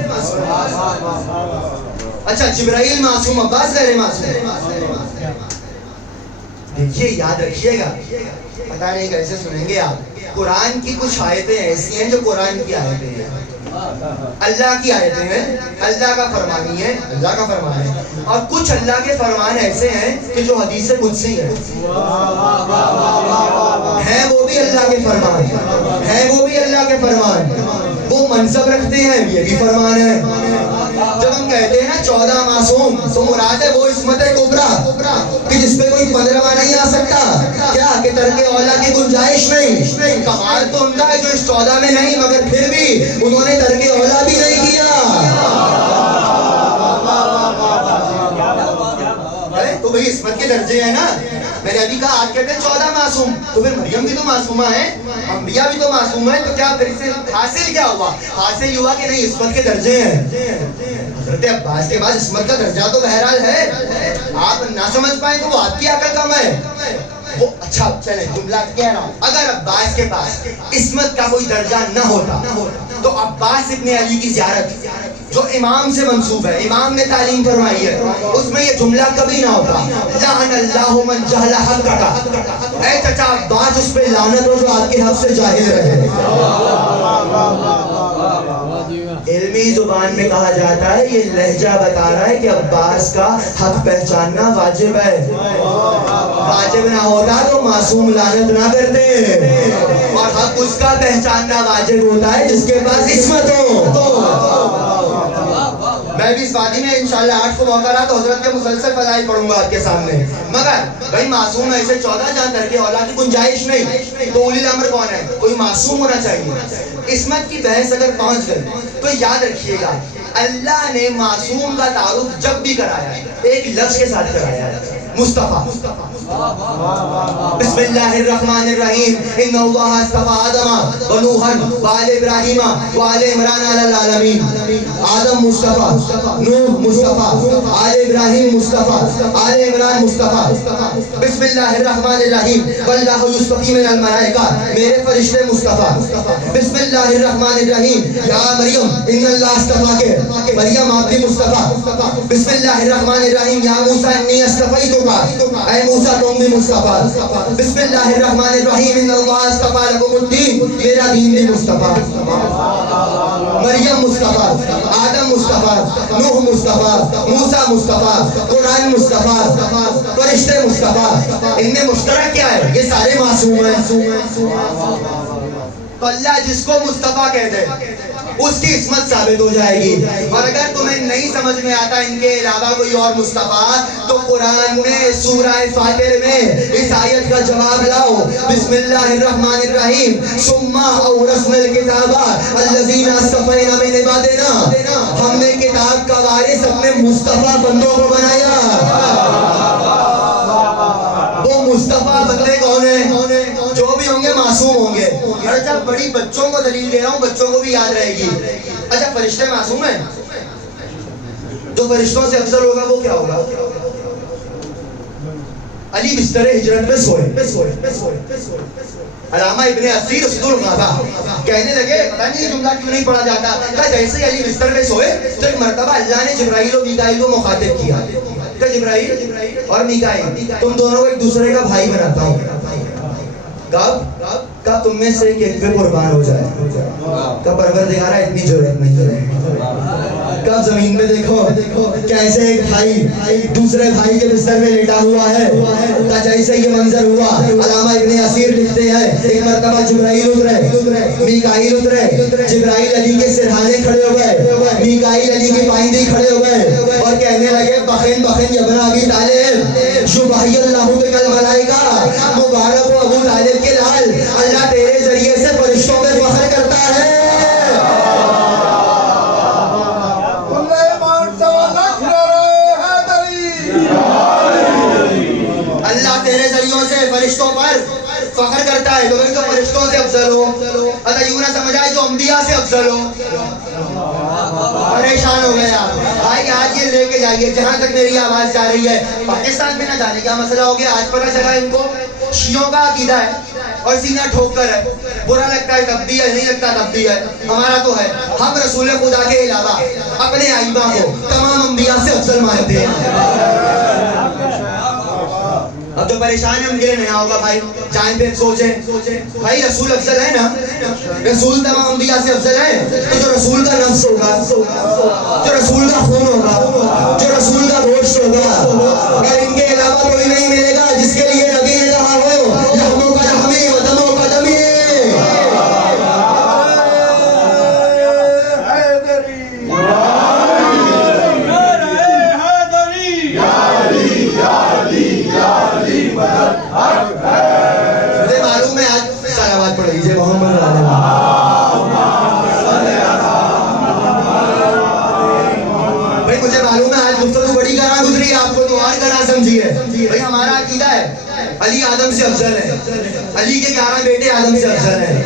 اچھا جبرائیل معصوم، عباس غیر معصوم؟ دیکھیے یاد رکھیے گا، پتہ نہیں کیسے سنیں گے آپ، قرآن کی کچھ آیتیں ایسی ہیں جو قرآن کی آیتیں ہیں، اللہ کی آیتیں ہیں، اللہ کا فرمانی ہے، اللہ کا فرمان ہے، اور کچھ اللہ کے فرمان ایسے ہیں کہ جو حدیث قدسی ہیں، ہیں وہ بھی اللہ کے فرمان ہیں، وہ بھی اللہ کے فرمان، وہ منصب رکھتے ہیں یہ بھی فرمان ہے۔ جب جب ہم کہتے ہیں نا 14 معصوم تو مراد ہے وہ عصمت کبریٰ کہ جس پہ کوئی 15واں نہیں آ سکتا. کیا کہ ترک اولا کی گنجائش نہیں. کمال تو ان کا ہے جو اس 14 میں نہیں, مگر پھر بھی انہوں نے ترک اولا بھی نہیں کیا. تو بھئی عصمت کے درجے ہیں نا. میں نے ابھی کہا آج کہتے ہیں 14 معصوم, تو پھر مریم بھی تو معصومہ ہیں, انبیاء بھی تو معصوم ہیں, تو کیا پھر اسے حاصل کیا ہوا؟ حاصل ہوا کہ نہیں عصمت کے درجے ہیں. حضرت عباس کے بعد عصمت کا درجہ تو بہرحال ہے. آپ نہ سمجھ پائیں تو وہ آپ کی عقل کم ہے. وہ اچھا چلیں جملہ کہہ رہا ہوں, اگر عباس کے پاس عصمت کا کوئی درجہ نہ ہوتا تو عباس ابن علی کی زیارت جو امام سے منسوب ہے, امام نے تعلیم فرمائی ہے, اس میں یہ جملہ کبھی نہ ہوتا لعن اللہ من جہل حقک. اے چچا عباس اس پہ لعنت ہو جو آپ کے حق سے جاہل رہے. علمی زبان میں کہا جاتا ہے یہ لہجہ بتا رہا ہے کہ عباس کا حق پہچاننا واجب ہے. واجب نہ ہوتا تو معصوم لعنت نہ کرتے, اور حق اس کا پہچاننا واجب ہوتا ہے جس کے پاس عصمت ہو. میں بھی اس وادی میں انشاءاللہ 8 کو موقع رہا تو حضرت کے مسلسل فضائل پڑھوں گا آپ کے سامنے, مگر بھائی معصوم ایسے 14 جہاں ترک اولا کی گنجائش نہیں, تو اولی الامر کون ہے؟ کوئی معصوم ہونا چاہیے. عصمت کی بحث اگر پہنچ گئی تو یاد رکھیے گا اللہ نے معصوم کا تعارف جب بھی کرایا ہے ایک لفظ کے ساتھ کرایا ہے, مصطفیٰ. بسم اللہ الرحمن الرحیم ان اللہ اصطفى آدم و نوحا وآل ابراہیم وآل عمران علی العالمین. آدم مصطفیٰ, نوح مصطفیٰ, آل ابراہیم مصطفیٰ, آل عمران مصطفیٰ. بسم اللہ الرحمن الرحیم واللہ یصطفی من الملائکہ, میرے فرشتے مصطفیٰ. بسم اللہ الرحمن الرحیم یا مریم ان اللہ اصطفیٰ کے, مریم آپ بھی مصطفیٰ. بسم اللہ الرحمن الرحیم یا موسیٰ انی اصطفیتک, اے موسیٰ تم بھی مصطفیٰ. بسم اللہ الرحمن الرحیم ان اللہ اصطفیٰ لکم الدین, میرا دین بھی مصطفیٰ. مریم مصطفیٰ, آدم مصطفیٰ, نوح مصطفیٰ, موسیٰ مصطفیٰ, قرآن مصطفیٰ, فرشتے مصطفیٰ. ان میں مشترک کیا ہے؟ یہ سارے معصوم ہیں. تو اللہ جس کو مصطفیٰ کہہ دے اس کی عصمت ثابت ہو جائے گی. اور اگر تمہیں نہیں سمجھ میں آتا ان کے علاوہ کوئی اور مصطفیٰ, تو قرآن میں سورہ فاطر میں اس آیت کا جواب لاؤ. بسم اللہ الرحمن الرحیم ثم اورثنا الکتاب الذین اصطفینا من عبادنا, ہم نے کتاب کا وارث اپنے مصطفیٰ بندوں کو بنایا. وہ مصطفیٰ بندے کون ہیں؟ جو بھی ہوں گے معصوم ہوں گے. اور جب بڑی بچوں کو دلیل دے رہا ہوں, بچوں کو بھی یاد رہے گی. اچھا فرشتے معصوم ہیں؟ جو فرشتوں سے افضل ہوگا وہ کیا ہوگا؟ علی بستر ہجرت پہ سوئے. علامہ ابن اثیر اسد الغابہ کہنے لگے پتہ نہیں یہ جملہ کیوں نہیں پڑھا جاتا, کہ جیسے علی بستر پہ سوئے تو ایک مرتبہ اللہ نے جبرائیل و میکائیل کو مخاطب کیا کہ جبرائیل اور میکائیل تم دونوں کو ایک دوسرے کا بھائی بناتا ہوں. کب تم میں سے ایک پہ قربان ہو جائے. کب پروردگارہ اتنی جرأت نہیں ہے. کب زمین میں دیکھو کیسے ایک بھائی دوسرے بھائی کے بستر میں لیٹا ہوا ہے, جیسے یہ منظر ہوا. علامہ ابن اثیر لکھتے ہیں ایک مرتبہ جبرائیل اترے, میکائیل اترے. جبرائیل علی کے سرہانے کھڑے ہو گئے, میکائیل علی کی پائندی کھڑے ہو گئے اور کہنے لگے بخن بخن ابن ابی طالب شبہی اللہ بک الملائکہ, مبارک ہو ابو طالب کے لال, اللہ تیرے ذریعے سے فرشتوں پہ فخر کرتا ہے. اللہ تیرے ذریعوں سے فرشتوں پر فخر کرتا ہے. تو فرشتوں سے افضل ہو, اگر یوں نہ سمجھ آئے جو انبیاء سے افضل ہو. پریشان ہو گئے آپ بھائی, آج یہ لے کے جائیے جہاں تک میری آواز جا رہی ہے. پاکستان میں نہ جانے کیا مسئلہ ہو گیا, آج پتہ چلا ان کو شیعوں کا عقیدہ ہے اور سینہ ٹھوک کر ہے. برا لگتا ہے تب بھی ہے, نہیں لگتا تب بھی ہے. ہمارا تو ہے, ہم رسول خدا کے علاوہ اپنے ائمہ کو تمام انبیاء سے افضل مانتے ہیں. اب جو پریشان ہے ان کے لیے نیا ہوگا بھائی, چاہیں پہ سوچیں بھائی رسول افضل ہے نا, رسول تمام انبیاء سے افضل ہے. تو جو رسول کا نفس ہوگا, جو رسول کا خون ہوگا, جو رسول کا گوشت ہوگا, اگر ان کے علاوہ کوئی نہیں ملے گا جس کے لیے نبی نے کہا ہو لحموں کا لحمی و دموں کا دمی. افضل ہیں, علی کے 11 بیٹے آدم سے افضل ہیں.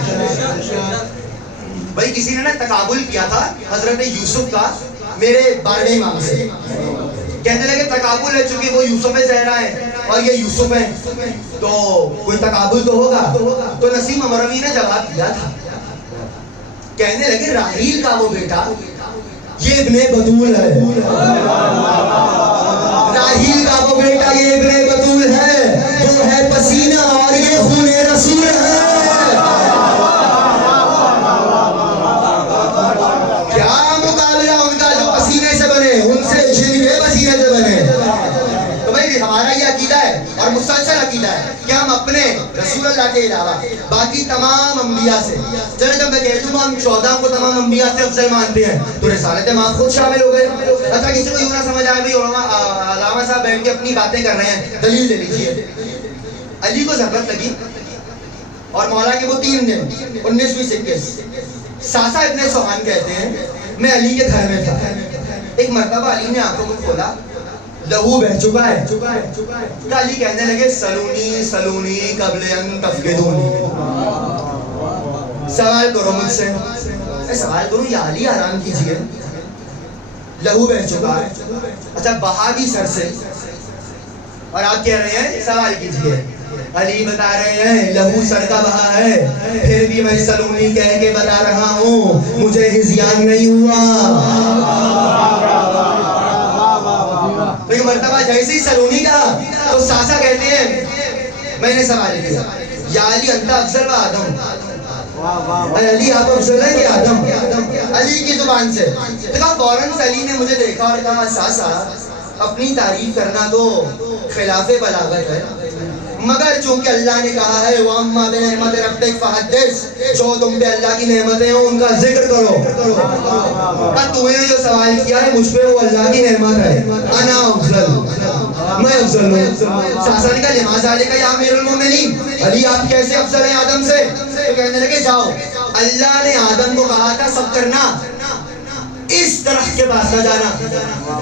بھائی کسی نے نا تقابل کیا تھا حضرت یوسف کا میرے 12ویں امام سے, کہنے لگے تقابل ہے چونکہ وہ یوسف زہرا ہے اور یہ یوسف ہیں تو کوئی تقابل تو ہوگا. تو نسیم امروی نے جواب دیا تھا, کہنے لگے راحیل کا وہ بیٹا یہ ابن بطول ہے, راحیل کا وہ بیٹا یہ ابن بطول ہے, وہ ہے پسینہ اور یہ خون رسول ہے. کیا مقابلہ ان کا جو پسینے سے بنے ان سے جن کے پسینے سے بنے. تو بھائی ہمارا یہ عقیدہ ہے اور مسلسل عقیدہ ہے کہ ہم اپنے رسول اللہ کے علاوہ باقی تمام انبیاء سے, چلے جب میں کہہ دوں ہم 14 کو تمام انبیاء سے افضل مانتے ہیں تو رسالت ماں خود شامل ہو گئے. اچھا کسی کو یوں نہ سمجھ آئے بھائی علامہ صاحب بیٹھ کے اپنی باتیں کر رہے ہیں, دلیل لے لیجیے. علی کو ضرورت لگی اور مولا کے وہ 3 دن 19ویں 21 ساسا ابن سوہان کہتے ہیں میں علی کے گھر میں تھا. ایک مرتبہ علی نے آنکھوں کو کھولا, لہو بہ چکا ہے. تو علی کہنے لگے سلونی سلونی قبل ان تفقدونی, سوال کرو مجھ سے. سوال کروں یا علی آرام کیجئے, لہو بہ چکا ہے. اچھا بہا بھی سر سے اور آپ کہہ رہے ہیں سوال کیجئے. علی بتا رہے ہیں لہو سر کا بہا ہے, پھر بھی میں سلونی کہہ کے بتا رہا ہوں مجھے ہذیان نہیں ہوا. ایک مرتبہ جیسے ہی سلونی کہا تو ساسا کہتے ہیں میں نے سوال کیا یا علی انت افضل و آدم, علی آپ افضل ہیں کہ آدم. علی کی زبان سے کہا فوراً سے علی نے مجھے دیکھا اور کہا ساسا اپنی تعریف کرنا تو خلاف بلاغت ہے, مگر چونکہ اللہ نے کہا ہے وَأَمَّا بِنِعْمَتِ رَبِّكَ فَحَدِّثْ, جو تم پہ اللہ کی نعمتیں ہیں ان کا ذکر کرو. تو نے جو سوال کیا ہے مجھ پہ وہ اللہ کی نعمت ہے, انا افضل, میں افضل ہوں. ساسا نے کہا لما ذالک یا امیر المومنین, علی آپ کیسے افضل ہیں آدم سے؟ تو کہنے لگے جاؤ اللہ نے آدم کو کہا تھا سب کرنا, اس درخت کے پاس نہ جانا,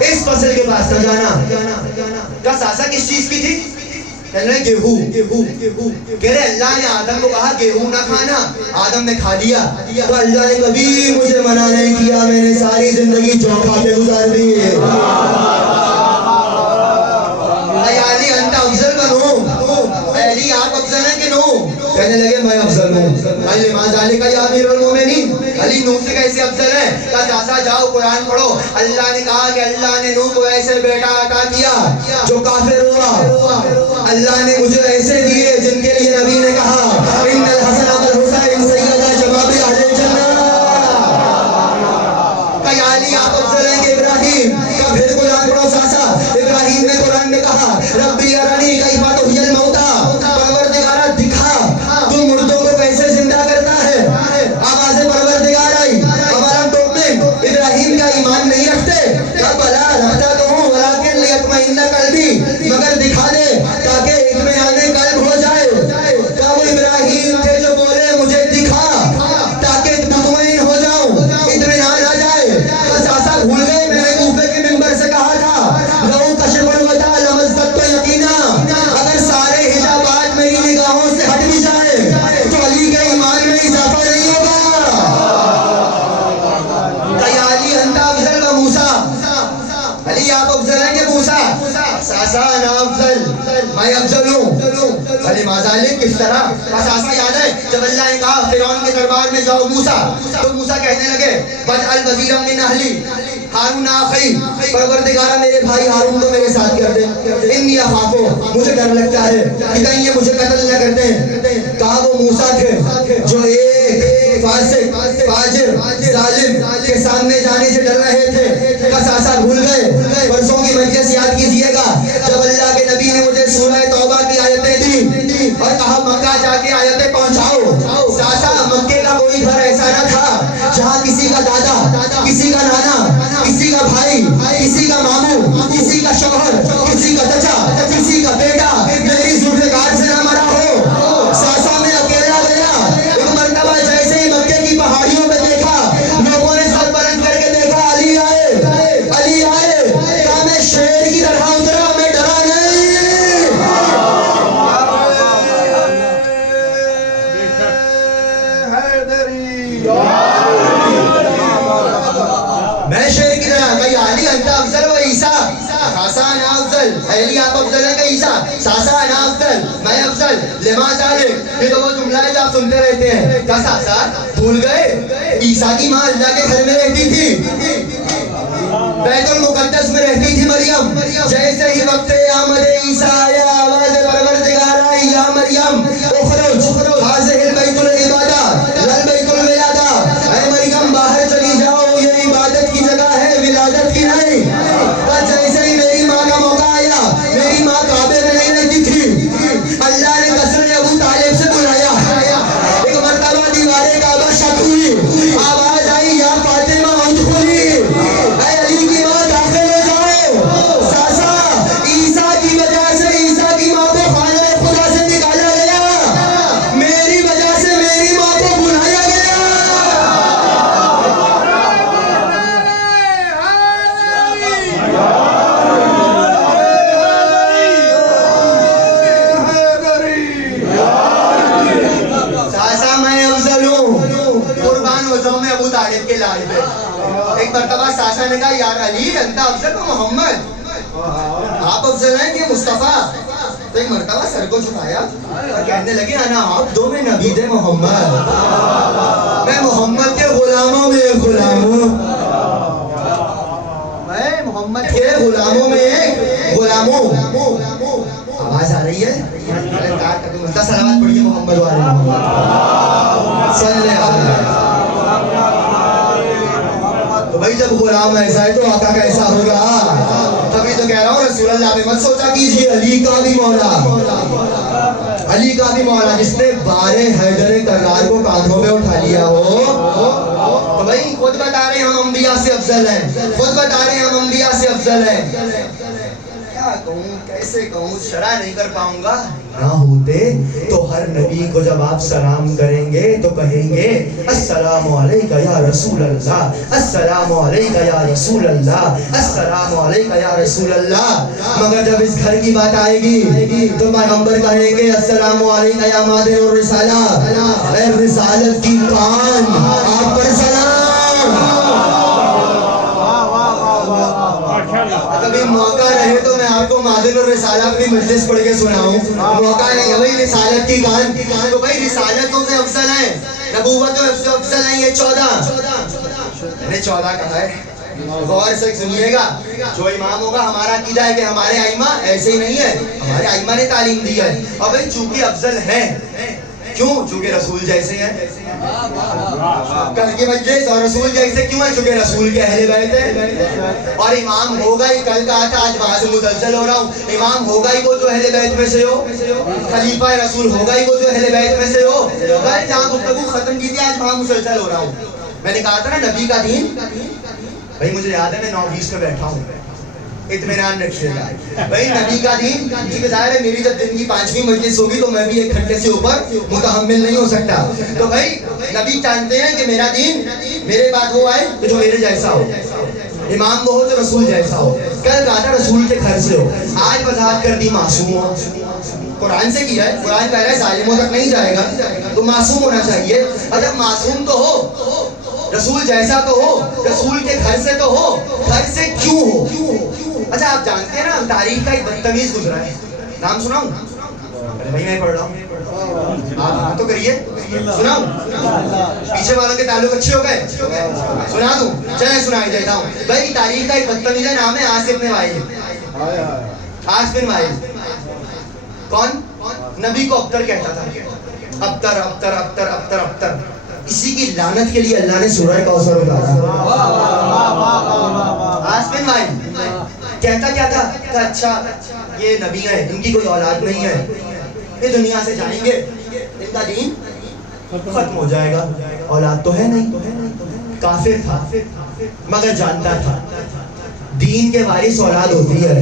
اس فصل کے پاس نہ جانا. کہا ساسا کس چیز کی تھی؟ کہنے لگے گیہوں. کہہ رہے اللہ نے آدم کو کہا گیہوں نہ کھانا, آدم نے کھا لیا. تو اللہ نے کبھی مجھے منع نہیں کیا, میں نے ساری زندگی جو کھا کے گزار دی. علی انت افضل بنو, علی آپ افضل ہیں کہ نو؟ کہنے لگے میں افضل ہوں. علی لما ذالک یا امیر المومنین, علی نوح سے کیسے افضل ہے؟ کہا چاچا جاؤ قرآن پڑھو, اللہ نے کہا کہ اللہ نے نوح کو ایسے بیٹا عطا کیا جو کافر ہوا, اللہ نے مجھے ایسے دیے جن کے لیے نبی نے کہا ان الحسن والحسین سیدا شباب اہل الجنہ. کہ علی آپ افضل ہیں کہ ابراہیم؟ کہ پھر قرآن پڑھو ساسا, ابراہیم نے قرآن میں کہا ربی ارنی کیف تحیی الموتى, پروردگارا دکھا تو مردوں کو کیسے زندہ کرتا ہے. آواز پروردگار آئی, ہمارا تؤمن ابراہیم کا ایمان نہیں رکھتے؟ کہ بلا رکھتا تو ہوں ولکن لیطمئن قلبی, مگر دکھا دے تاکہ اطمینان قلب ہو جائے. کہ وہ ابراہیم تھے جو بولے مجھے دکھا تاکہ مطمئن ہو جاؤں, اطمینان آ جائے. ساسا بھول گئے میں نے کوفے کے منبر سے کہا تھا لو کشف الغطاء لمزددت یقینا, اگر سارے حجابات میری نگاہوں سے ہٹ بھی جائے تو علی کے ایمان میں اضافہ نہیں ہوگا. کہ علی انت افضل و موسیٰ, علی آپ افضل ہیں کہ موسیٰ؟ ساسا انا افضل, میں افضل ہوں. علی ما ذالک کس طرح؟ ساسا یاد ہے جب اللہ نے کہا فرعون کے دربار میں جاؤ موسیٰ, تو موسیٰ کہنے لگے وَاجْعَلْ وَزِيرًا مِّنْ أَهْلِي ہارون اخی, پروردگارا میرے بھائی ہارون کو میرے ساتھ کر دے, انی اخاف, مجھے ڈر لگتا ہے کہ کہیں یہ مجھے قتل نہ کر دیں. کہا وہ موسیٰ تھے جو ایک فاسق فاجر ظالم کے سامنے جانے سے ڈر رہے تھے. کا ساسا بھول گئے, پرسوں کی مجلس یاد کیجئے گا جب اللہ کے نبی نے مجھے سورہ توبہ کی آیتیں دی اور کہا مکہ جا کے آیتیں پہنچاؤ. ساسا مکے کا کوئی گھر ایسا نہ تھا جہاں کسی کا دادا, کسی کا نانا, کسی کا بھائی, کسی کا ماموں, کسی کا شوہر, کسی کا چچا, کسی کا بیٹا میری ذوالفقار سے نہ مرا ہو. ساسا میں اکیلا گیا, ایک مرتبہ جیسے ہی مکے کی پہاڑیوں میں دیکھا, لوگوں نے سر بلند کر کے دیکھا علی آئے, علی آئے. کہا میں شیر کی طرح اترا, میں ڈرا نہیں. افضل, اہلی آپ افضل ہیں کہ عیسیٰ؟ ساسا انا افضل, میں افضل, لما ذالک, یہ تو وہ جملہ ہے جو آپ سنتے رہتے ہیں. کیا ساسا بھول گئے؟ عیسیٰ کی ماں اللہ کے گھر میں رہتی تھی, بیت المقدس میں رہتی تھی مریم. جیسے ہی وقت آمد عیسیٰ آیا, آواز پروردگار آئی, یا مریم اخرج هذه البیت العبادہ لل بیت الولادہ, اے مریم باہر چلی جاؤ, یہ عبادت کی جگہ ہے, ولادت کی نہیں. جیسے ہی میری ماں کا موقع آیا, میری ماں کعبے میں نہیں رہتی تھی, اللہ نے قصر ابو طالب سے بلایا. ایک مرتبہ دیوار کعبہ شک ہوئی, آواز آئی, یا فاطمہ ادخلی, اے علی کی ماں داخل ہو جاؤ. ساسا عیسیٰ کی وجہ سے عیسیٰ کی ماں کو خانہ خدا سے نکالا گیا, میری وجہ سے میری ماں کو بلایا گیا. ساسا میں افضل ہوں, قربان ہو جاؤں میں ابو طالب کے لال پہ. ایک مرتبہ ساسا نے کہا, یار علی انت افضل و محمد, آپ افضل ہیں کہ مصطفیٰ؟ تو ایک مرتبہ سر کو جھکایا اور کہنے لگے, انا آپ دو میں نبی دے محمد, میں محمد کے غلاموں میں ایک غلام ہوں, میں محمد کے غلاموں میں ایک غلام ہوں. آواز آ رہی ہے؟ صلوات پڑھیے محمد والے محمد صلی اللہ علیہ. تو بھائی جب غلام ایسا ہے تو آقا کیسا ہوگا؟ تبھی تو کہہ رہا ہوں رسول اللہ پہ مت سوچا کیجئے, علی کا بھی مولا, علی کا بھی مولا جس نے 12 حیدر کرار کو کاندھوں پہ اٹھا لیا ہو. تو بھائی خود بتا رہے ہیں ہم انبیاء سے افضل ہیں, خود بتا رہے ہیں ہم انبیاء سے افضل ہیں. کیا کہوں, کیسے کہوں, شرح نہیں کر پاؤں گا. نہ ہوتے تو ہر نبی کو جب آپ سلام کریں گے تو کہیں گے السلام علیکہ یا رسول اللہ, السلام علیکہ یا رسول اللہ, السلام علیکہ یا رسول اللہ. مگر جب اس گھر کی بات آئے گی تو پیغمبر کہیں گے السلام علیکہ یا مادر الرسالہ, اے رسالت کی کان آپ پر سلام. کبھی موقع رہے تو میں آپ کو مادر الرسالہ کی مجلس پڑھ کے سناؤں, موقع نہیں ہے. بھائی رسالت کی کان, تو بھائی رسالتوں سے افضل ہیں, نبوتوں سے افضل ہیں یہ 14. میں نے 14 کہا ہے, غور سے سنیے گا. جو امام ہوگا, ہمارا عقیدہ ہے کہ ہمارے ائمہ ایسے ہی نہیں ہے, ہمارے ائمہ نے تعلیم دی ہے. اور بھائی چونکہ افضل ہیں, کیوں؟ چونکہ رسول جیسے ہیں. کل کی مجلس اور رسول جیسے کیوں ہیں؟ چونکہ رسول کے اہل بیت ہیں. اور امام ہوگا ہی, کل کہا تھا آج وہاں سے مزلزل ہو رہا ہوں, امام ہوگا ہی وہ جو اہل بیت میں سے ہو, خلیفہ رسول ہوگا ہی وہ جو اہل بیت میں سے ہو. کل جہاں گفتگو ختم کی تھی آج وہاں مسلسل ہو رہا ہوں. میں نے کہا تھا نا نبی کا دین, بھائی مجھے یاد ہے میں 9:20 پہ بیٹھا ہوں, اطمینان رکھیے گا. بھائی نبی کا دین, کیونکہ ظاہر ہے میری جب دن کی 5ویں مجلس ہوگی تو میں بھی 1 گھنٹے سے اوپر متحمل نہیں ہو سکتا. تو بھائی نبی جانتے ہیں کہ میرا دین, میرے بعد وہ آئے کہ جو میرے جیسا ہو, امام وہ ہو جو رسول جیسا ہو. کل کہا تھا رسول کے گھر سے ہو, آج وضاحت کر دی معصوم ہو. قرآن سے کیا ہے, قرآن کہہ رہا ہے ظالموں تک نہیں جائے گا, تو معصوم ہونا چاہیے. اور جب معصوم تو ہو, رسول جیسا تو ہو, رسول کے گھر سے تو ہو, گھر سے کیوں ہو؟ اچھا آپ جانتے ہیں نا تاریخ کا ایک بدتمیز گزرا ہے, نام سناؤں؟ بھائی میں پڑھ رہا ہوں, آپ تو کریے, سناؤں؟ پیچھے والوں کے تعلق اچھے ہو گئے, سنا دوں؟ چلیں سنائی دیتا ہوں. بھائی تاریخ کا ایک بدتمیز ہے, نام ہے عاصم بن وائل. عاصم بن وائل کون؟ نبی کو ابتر کہتا تھا, ابتر ابتر ابتر ابتر ابتر. اسی کی لعنت کے لیے اللہ نے سورہ کوثر اتارا. عاصم بن وائل کہتا کیا تھا کہ اچھا یہ نبی ہیں, ان کی کوئی اولاد نہیں ہے, یہ دنیا سے جائیں گے, ان کا دین ختم ہو جائے گا, اولاد تو ہے نہیں. کافر تھا مگر جانتا تھا دین کے وارث اولاد ہوتی ہے,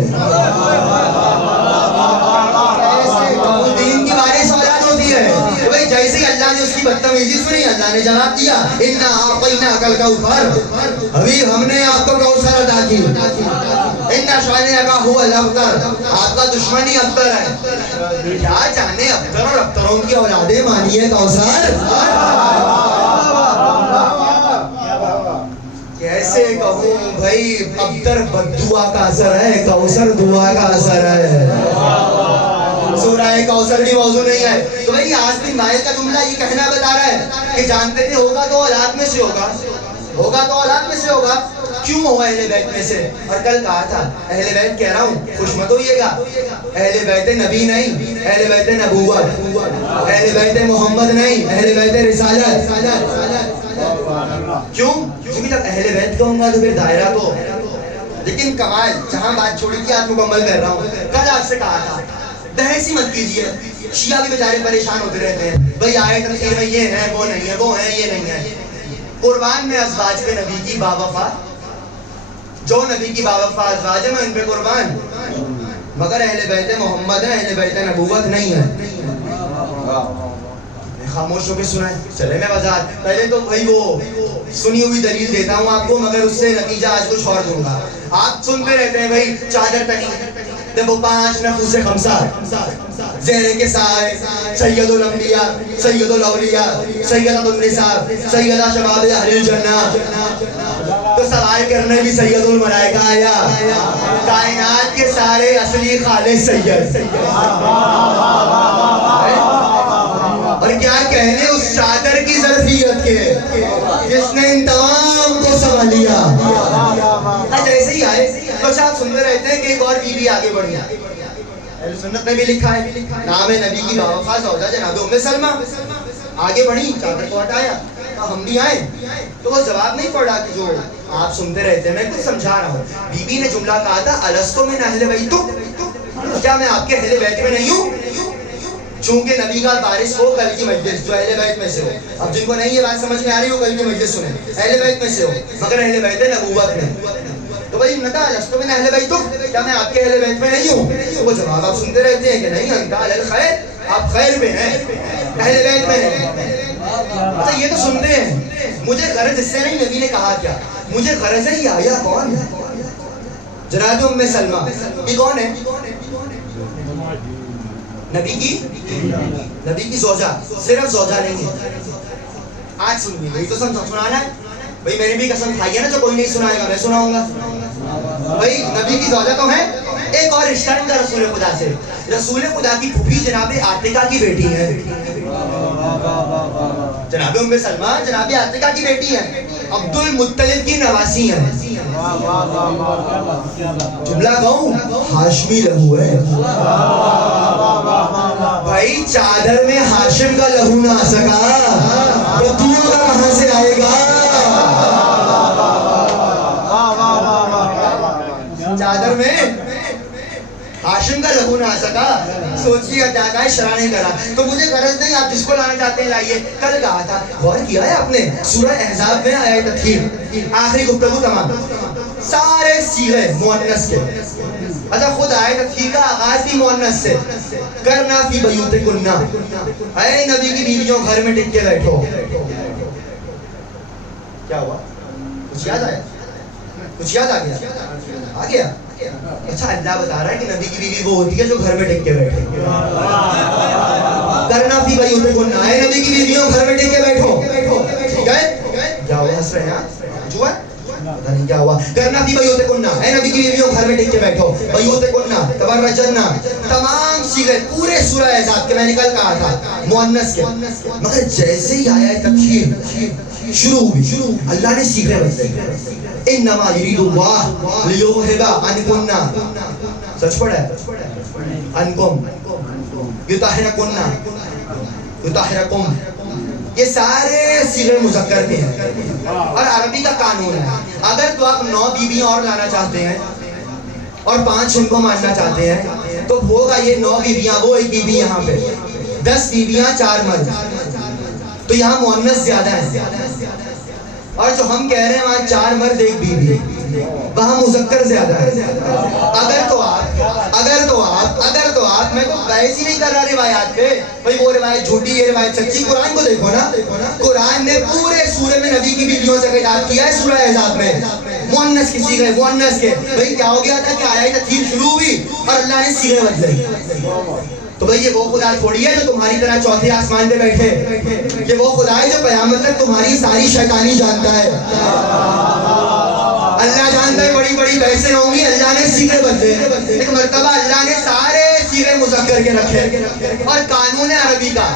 دین کی وارث اولاد ہوتی ہے. بھائی جیسے ہی اللہ نے اس کی بدتمیزی سنی, اللہ نے جواب دیا اِنَّا أَعْطَيْنَاكَ الْكَوْثَرَ, ابھی ہم نے آپ کو کوثر عطا کی. اِنَّ شَانِئَكَ هُوَ الْأَبْتَرُ, آپ کا دشمن ہی ابتر ہے. کیا جانے ابتر اور ابتروں کی اولادیں مانیے کوثر. کیسے کہوں بھائی، ابتر بددعا کا اثر ہے، کوثر دعا کا اثر ہے. سورہ کوثر بھی موضوع نہیں ہے. تو بھائی آج بھی مائل کا جملہ یہ کہنا بتا رہا ہے کہ جانتے تھے ہوگا تو اولاد میں سے ہوگا، ہوگا تو اولاد میں سے ہوگا. کیوں ہوا اہل بیت میں سے؟ اور کل کہا تھا اہل بیت کہہ رہا ہوں خوش مت ہوئیے گا، اہل بیت نبی نہیں، اہل بیت نبوت، اہل بیت محمد نہیں، اہل بیت رسالت. کیوں؟ کیونکہ جب اہل بیت کہوں گا تو پھر دائرہ تو. لیکن کمال جہاں بات چھوڑی تھی آج مکمل کر رہا ہوں. کل آپ سے کہا تھا بحث ہی مت کیجیے، شیعہ بھی بیچارے پریشان ہوتے رہتے ہیں بھائی آئے تفسیر میں یہ ہے وہ نہیں ہے، وہ ہے یہ نہیں ہے. قربان میں ازواج کے نبی کی باوفا، جو نبی کی باوفا ازواج ہے میں ان پہ قربان، مگر اہل بیت محمد ہے، اہل بیت نبوت نہیں ہے. خاموش ہو کے سنائیں. چلے میں وضاحت پہلے تو بھائی وہ سنی ہوئی دلیل دیتا ہوں آپ کو، مگر اس سے نتیجہ آج کچھ اور دوں گا. آپ سنتے رہتے ہیں بھائی چادر تنی وہ 5 نفوس خمسہ زہرے کے سائے، سید الانبیاء، سید الاولیاء، سیدۃ النساء، سیدہ شباب اہل الجنہ. تو سوال کرنے بھی سید الملائکہ آیا، کائنات کے سارے اصلی خالق سید. اور کیا کہنے اس چادر کی ظرفیت کے جس نے ان تمام کو سنبھال لیا. ایسے ہی آئے تو آپ سنتے رہتے ہیں کہ ایک اور بیوی آگے بڑھی. اہل سنت میں بھی لکھا ہے نام ہے نبی کی باوفا زوجہ جناب ام سلمہ. آگے بڑھی، چادر کو ہٹایا، ہم بھی آئے تو وہ جواب نہیں پڑا کہ جو آپ سنتے رہتے ہیں. میں کچھ سمجھا رہا ہوں. بیوی نے جملہ کہا تھا الستو من اہل بیتک، کیا میں آپ کے اہل بیت میں نہیں ہوں؟ چونکہ نبی کا وارث ہو کل کی مجلس جو اہل بیت میں سے ہو. اب جن کو نہیں یہ بات سمجھ میں آ رہی ہو کل کی مجلس سنیں، اہل بیت میں سے ہو مگر اہل بیت نبوت میں. تو بھائی نتا الستو من اہل بیتک، کیا میں آپ کے اہل بیت میں نہیں ہوں؟ وہ جواب آپ سنتے رہتے ہیں کہ نہیں انت علی الخیر، آپ خیر میں ہیں، اہل بیت میں ہیں. اچھا یہ تو سنتے ہیں، مجھے غرض اس سے نہیں نبی نے کہا کیا، مجھے غرض ہے یہ آیا کون؟ جناب ام سلمہ. یہ کون ہے؟ نبی کی زوجہ، صرف زوجہ نہیں ہے. آج سنیے بھائی تو سنانا ہے بھائی، میں نے بھی قسم کھائی ہے نا جو کوئی نہیں سنائے گا میں سناؤں گا. بھائی نبی کی زوجہ تو ہے. ایک اور رشتہ ان کا رسول خدا سے، رسول خدا کی پھوپھی جناب عاتقہ کی بیٹی ہے. جناب ام سلمہ جناب عاتقہ کی بیٹی ہے، عبد المطلب کی نواسی ہے. جملہ کہوں ہاشمی لہو ہے. بھائی چادر میں ہاشم کا لہو نہ آ سکا تو کا کہاں سے آئے گا؟ چادر میں ہاشم کا لہو نہ آ سکا، سوچیے کیا شرح نہیں کرا. تو مجھے غرض نہیں، آپ جس کو لانا چاہتے ہیں لائیے. کل کہا تھا غور کیا ہے آپ نے سورہ احزاب میں آیت تطہیر آخری گفتگو تمام سارے صیغے مؤنث کے. اچھا خود آیت تطہیر کا آغاز بھی مؤنث سے، کرنا فی بیوتکن، اے نبی کی بیویوں گھر میں ٹک کے بیٹھو. کیا ہوا؟ کچھ یاد آیا؟ کچھ یاد آ گیا؟ اچھا اللہ بتا رہا ہے کہ نبی کی بیوی وہ ہوتی ہے جو گھر میں ٹک کے بیٹھے. کرنا فی بیوتکن، اے نبی کی بیویوں گھر میں ٹک کے بیٹھو. ٹھیک ہے؟ کیا ہوا ہنس رہے ہیں؟ جو ہے پتہ نہیں کیا ہوا. کرنا فی بیوتکن، اے نبی کی بیویوں گھر میں ٹک کے بیٹھو. بیوتکن تبرجن، تمام صیغے پورے سورہ احزاب کے میں نے کل کہا تھا مؤنث کے. مگر جیسے ہی آیا تطہیر شروع ہوئی اللہ نے صیغے بدلے. انما یرید اللہ لیذھب عنکن، سچ پڑھا ہے عنکم، یطہرکن، یطہرکم. یہ سارے صیغے مذکر کے ہیں اور عربی کا قانون ہے. اگر تو آپ 9 بیویاں اور لانا چاہتے ہیں اور 5 ان کو ماننا چاہتے ہیں تو ہوگا یہ 9 بیویاں وہ 1 بیوی یہاں پہ، 10 بیویاں 4 مرد. تو یہاں مؤنث زیادہ ہے اور جو ہم کہہ رہے ہیں وہاں 4 مرد 1 بیوی، وہاں مذکر زیادہ ہے. اگر تو آپ میں تو بحث ہی نہیں کر رہا روایات پہ، بھئی وہ روایت جھوٹی یہ روایت سچی. قرآن کو دیکھو نا، قرآن نے پورے سورے میں نبی کی بیویوں سے خطاب کیا ہے. سورہ احزاب میں مؤنث کی صیغے مؤنث کے. بھئی کیا ہو گیا تھا کہ آیت تطہیر شروع ہوئی اور اللہ نے صیغے بدلے. تو بھئی یہ وہ خدا تھوڑی ہے جو تمہاری طرح چوتھے آسمان پہ بیٹھے. یہ وہ خدا ہے جو قیامت تک تمہاری ساری شیطانی جانتا ہے. کیسے ہوں گی؟ اللہ نے صیغے بدلے، ایک مرتبہ اللہ نے سارے صیغے مذکر کے رکھے، اور قانون عربی کا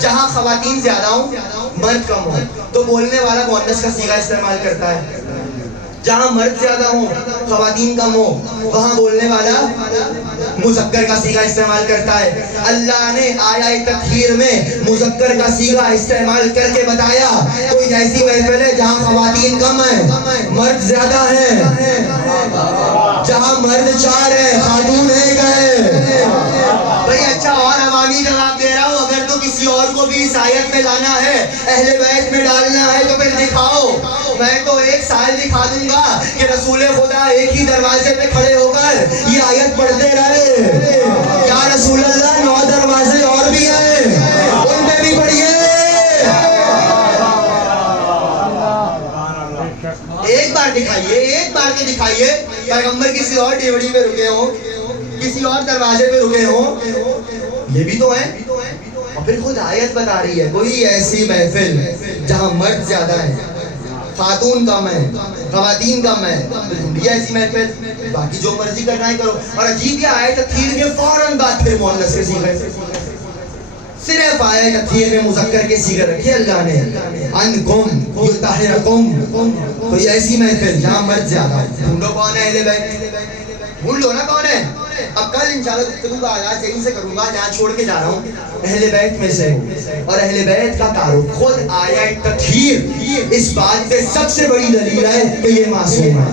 جہاں خواتین زیادہ ہوں مرد کم ہوں تو بولنے والا مؤنث کا صیغہ استعمال کرتا ہے، جہاں مرد زیادہ ہوں خواتین کم ہوں وہاں بولنے والا مذکر کا صیغہ استعمال کرتا ہے۔ اللہ نے آیہ تطہیر میں مذکر کا صیغہ استعمال کر کے بتایا کوئی ایسی محفل ہے جہاں خواتین کم ہیں مرد زیادہ ہیں، جہاں مرد 4 ہیں خاتون 1 ہے۔ بھئی اچھا اور عوامی جواب دے رہا ہوں، اگر تو کسی اور کو بھی اس آیت میں لانا ہے، اہل بیت میں ڈالنا ہے تو پھر دکھاؤ، میں تو 1 سال دکھا دوں گا کہ رسول خدا ایک ہی دروازے پہ کھڑے ہو کر یہ آیت پڑھتے رہے، یا رسول اللہ 9 دروازے اور بھی ہیں ان پہ بھی پڑھیے۔ ایک بار دکھائیے، ایک بار کے دکھائیے پیغمبر کسی اور ڈیوڑی پہ رکے ہوں، کسی اور دروازے پہ رکے ہوں، یہ بھی تو ہے۔ اور پھر خود آیت بتا رہی ہے کوئی ایسی محفل جہاں مرد زیادہ ہیں خاتون کم ہے، خواتین کم ہے، یہ ایسی محفل، باقی جو مرضی کرنا ہے کرو۔ اور عجیب یہ آیت تطہیر کے فوراً بعد پھر مؤنث کے صیغے، صرف آیت تطہیر میں مذکر کے صیغے رکھے اللہ نے، انکم یطہرکم، کوئی ایسی محفل جہاں مرد زیادہ ہے۔ ڈھونڈو کون ہے اہل بیت، ڈھونڈ لو نا کون ہے۔ اب کل انشاءاللہ گفتگو کا آغاز یہیں سے کروں گا جہاں چھوڑ کے جا رہا ہوں، اہل بیت میں سے ہوں، اور اہل بیت کا تعارف خود آیت تطہیر اس بات پہ سب سے بڑی دلیل ہے کہ یہ معصوم ہے۔